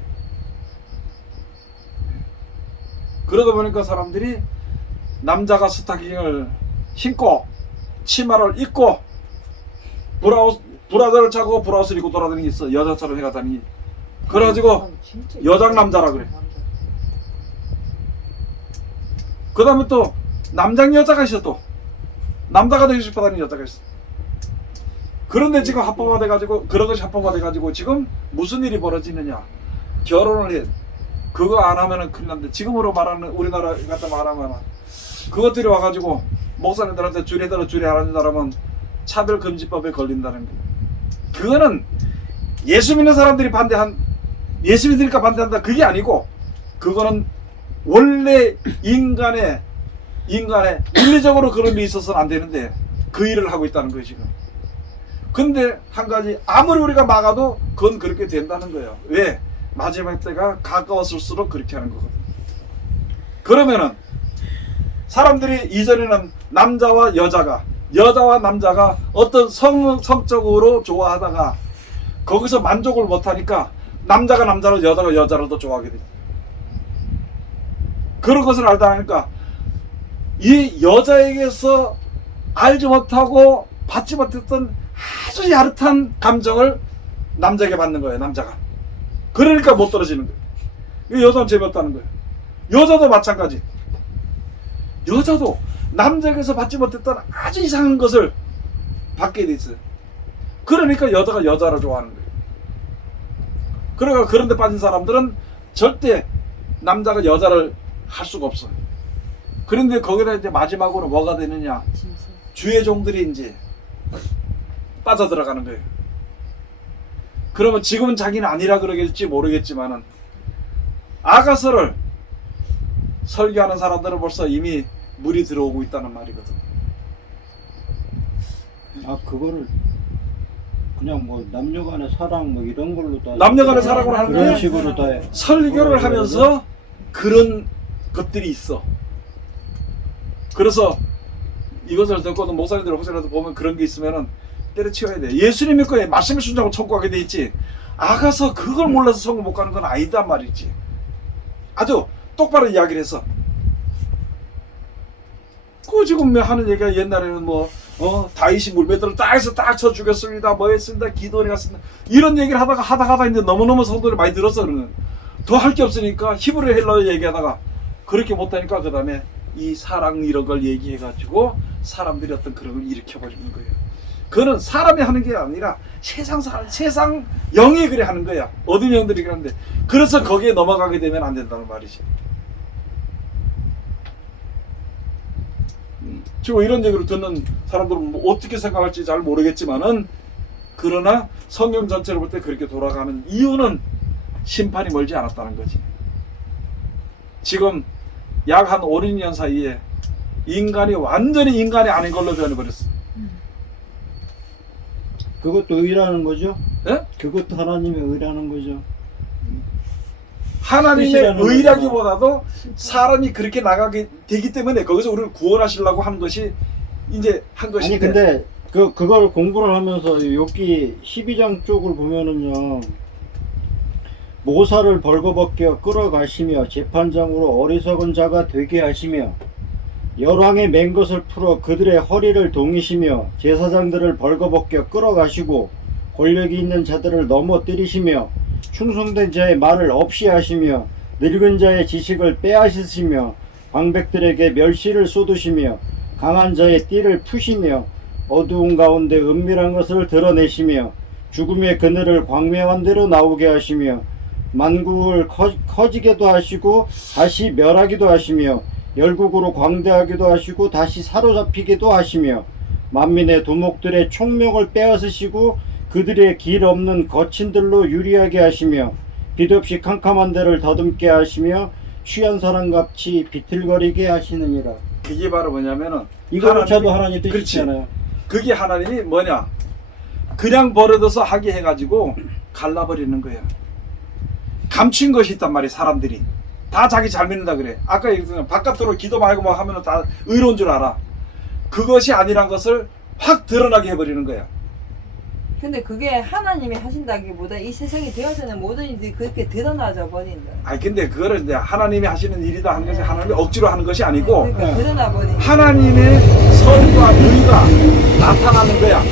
그러다 보니까 사람들이 남자가 스타킹을 신고 치마를 입고 브라자를 차고 브라우스를 입고 돌아다니는 게 있어. 여자처럼 해가다니. 그래가지고 여장 남자라 그래. 그 다음에 또 남장 여자가 있어. 또 남자가 되고 싶어하는 여자가 있어. 그런데 지금 합법화 돼가지고 그런 것이 합법화 돼가지고 지금 무슨 일이 벌어지느냐? 결혼을 해. 그거 안 하면은 큰일 난데 지금으로 말하는 우리나라 같다 말하면 그것들이 와가지고 목사님들한테 주례 하는 사람은 차별금지법에 걸린다는 거. 그거는 예수 믿는 사람들이 예수 믿으니까 반대한다 그게 아니고 그거는 원래 인간의 물리적으로 그런 일이 있어서는 안 되는데 그 일을 하고 있다는 거예요 지금. 근데 한 가지 아무리 우리가 막아도 그건 그렇게 된다는 거예요. 왜? 마지막 때가 가까웠을수록 그렇게 하는 거거든. 그러면은 사람들이 이전에는 남자와 남자가 어떤 성적으로 좋아하다가 거기서 만족을 못하니까 남자가 남자로 여자가 여자로 더 좋아하게 되죠. 그런 것을 알다 하니까 이 여자에게서 알지 못하고 받지 못했던 아주 야릇한 감정을 남자에게 받는 거예요. 남자가. 그러니까 못 떨어지는 거예요. 이 여자는 재미없다는 거예요. 여자도 마찬가지. 여자도 남자에게서 받지 못했던 아주 이상한 것을 받게 돼 있어요. 그러니까 여자가 여자를 좋아하는 거예요. 그러니까 그런 데 빠진 사람들은 절대 남자가 여자를 할 수가 없어요. 그런데 거기다 이제 마지막으로 뭐가 되느냐? 주의 종들이 이제 빠져들어가는 거예요. 그러면 지금은 자기는 아니라 그러겠지 모르겠지만은 아가서를 설교하는 사람들은 벌써 이미 물이 들어오고 있다는 말이거든. 아 그거를 그냥 뭐 남녀간의 사랑 뭐 이런 걸로 다 남녀간의 사랑으로 하는 그런 거예요. 식으로 다 설교를 하면서 그런 것들이 있어. 그래서 이것을 듣고도 목사님들 혹시라도 보면 그런 게 있으면은 때려치워야 돼. 예수님 믿고 말씀에 순종하고 천국하게 돼 있지. 아가서 그걸 몰라서 천국 못 가는 건 아니다 말이지. 아주 똑바로 이야기를 해서. 그 지금 하는 얘기가 옛날에는 다윗이 물배들을 딱 해서 딱 쳐 죽였습니다. 뭐 했습니다. 기도원에 갔습니다. 이런 얘기를 하다가 이제 너무너무 성도를 많이 들었어. 그러면 더 할 게 없으니까 히브리 헬라어 얘기하다가 그렇게 못하니까 그 다음에 이 사랑 이런 걸 얘기해가지고 사람들이 어떤 그런 걸 일으켜버리는 거예요. 그거는 사람이 하는 게 아니라 세상 영이 그래 하는 거야. 어둠 영들이 그러는데 그래서 거기에 넘어가게 되면 안 된다는 말이지. 지금 이런 얘기를 듣는 사람들은 뭐 어떻게 생각할지 잘 모르겠지만은 그러나 성경 전체를 볼 때 그렇게 돌아가는 이유는 심판이 멀지 않았다는 거지. 지금 약 한 5, 6년 사이에 인간이 완전히 인간이 아닌 걸로 변해버렸어. 그것도 의라는 거죠? 예? 그것도 하나님의 의라는 거죠. 하나님의 뜻이라는 의라기보다도 사람이 그렇게 나가게 되기 때문에 거기서 우리를 구원하시려고 하는 것이 이제 한 것인데. 아니 근데 그걸 공부를 하면서 욥기 12장 쪽을 보면은요. 모사를 벌거벗겨 끌어가시며 재판장으로 어리석은 자가 되게 하시며 열왕의 맨 것을 풀어 그들의 허리를 동이시며 제사장들을 벌거벗겨 끌어가시고 권력이 있는 자들을 넘어뜨리시며 충성된 자의 말을 없이 하시며 늙은 자의 지식을 빼앗으시며 방백들에게 멸시를 쏟으시며 강한 자의 띠를 푸시며 어두운 가운데 은밀한 것을 드러내시며 죽음의 그늘을 광명한 대로 나오게 하시며 만국을 커지게도 하시고 다시 멸하기도 하시며 열국으로 광대하기도 하시고 다시 사로잡히기도 하시며 만민의 두목들의 총명을 빼앗으시고 그들의 길 없는 거친들로 유리하게 하시며 빛없이 캄캄한 데를 더듬게 하시며 취한 사람같이 비틀거리게 하시느니라. 그게 바로 뭐냐면은 이거조차도 하나님 그렇지. 뜻이잖아요. 그게 하나님이 뭐냐? 그냥 버려둬서 하게 해가지고 갈라버리는 거야. 감춘 것이 있단 말이야. 사람들이 다 자기 잘 믿는다 그래. 아까 얘기했잖아. 바깥으로 기도 말고 막 하면은 다 의로운 줄 알아. 그것이 아니란 것을 확 드러나게 해버리는 거야. 근데 그게 하나님이 하신다기보다 이 세상이 되어서는 모든 일들이 그렇게 드러나져 버린다. 아니 근데 그거를 이제 하나님이 하시는 일이다 하는 것이 하나님이 억지로 하는 것이 아니고 그러니까 드러나 버린. 하나님의 선과 의가 나타나는 거야.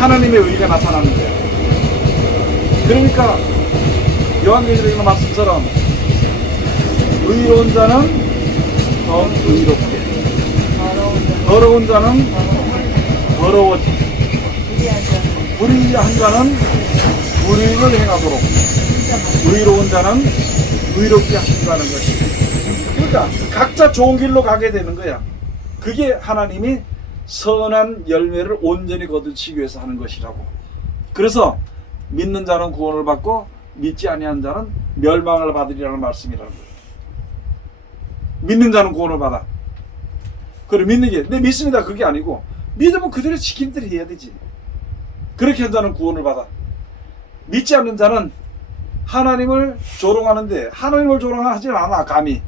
하나님의 의가 나타나는 거야. 그러니까 요한계시록에 있는 말씀처럼 의로운 자는 더 의롭게, 더러운 자는 더러워지게, 불의한 자는 불의를 행하도록, 의로운 자는 의롭게 하신다는 것이. 그러니까 각자 좋은 길로 가게 되는 거야. 그게 하나님이 선한 열매를 온전히 거두시기 위해서 하는 것이라고. 그래서 믿는 자는 구원을 받고 믿지 아니한 자는 멸망을 받으리라는 말씀이라는 거예요. 믿는 자는 구원을 받아. 그래 믿는 게 내 믿습니다 그게 아니고 믿으면 그대로 지킨 대로 해야 되지. 그렇게 한 자는 구원을 받아. 믿지 않는 자는 하나님을 조롱하는데 하나님을 조롱하진 않아 감히.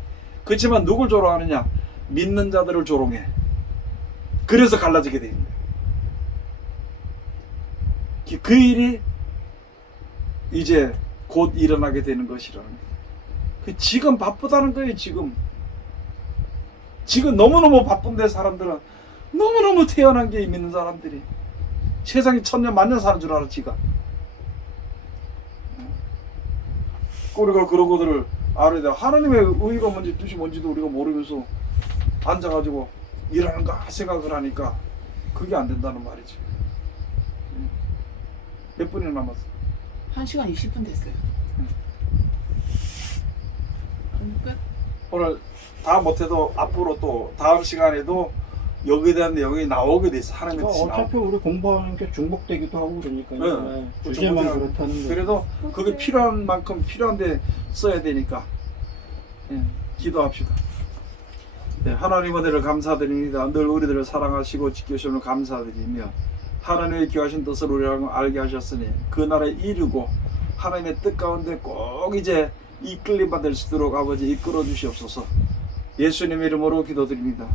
그렇지만 누굴 조롱하느냐? 믿는 자들을 조롱해. 그래서 갈라지게 되는 거예요. 그 일이 이제 곧 일어나게 되는 것이라는 거예요. 지금 바쁘다는 거예요. 지금 너무너무 바쁜데 사람들은 너무너무 태어난 게 믿는 사람들이 세상에 천년 만년 사는 줄 알아 지가. 우리가 그런 것들을 알아야 돼. 하나님의 의의가 뭔지 뜻이 뭔지도 우리가 모르면서 앉아가지고 일하는가 생각을 하니까 그게 안 된다는 말이지. 몇 분이나 남았어? 1시간 20분 됐어요. 그럼 끝? 오늘 다 못해도 앞으로 또 다음 시간에도 여기에 대한 내용이 나오게 돼 있어. 하나님의 뜻이 어차피 나오고. 우리 공부하는 게 중복되기도 하고 그러니까요. 네. 네. 주제만 중복되는 그렇다는데. 그래도 그게 필요한 만큼 필요한데 써야 되니까 기도합시다. 네, 하나님 은혜를 감사드립니다. 늘 우리들을 사랑하시고 지켜주시는 감사드리며 하나님의 귀하신 뜻을 우리랑 알게 하셨으니 그 나라에 이루고 하나님의 뜻 가운데 꼭 이제 이끌림 받을 수 있도록 아버지 이끌어 주시옵소서. 예수님의 이름으로 기도드립니다.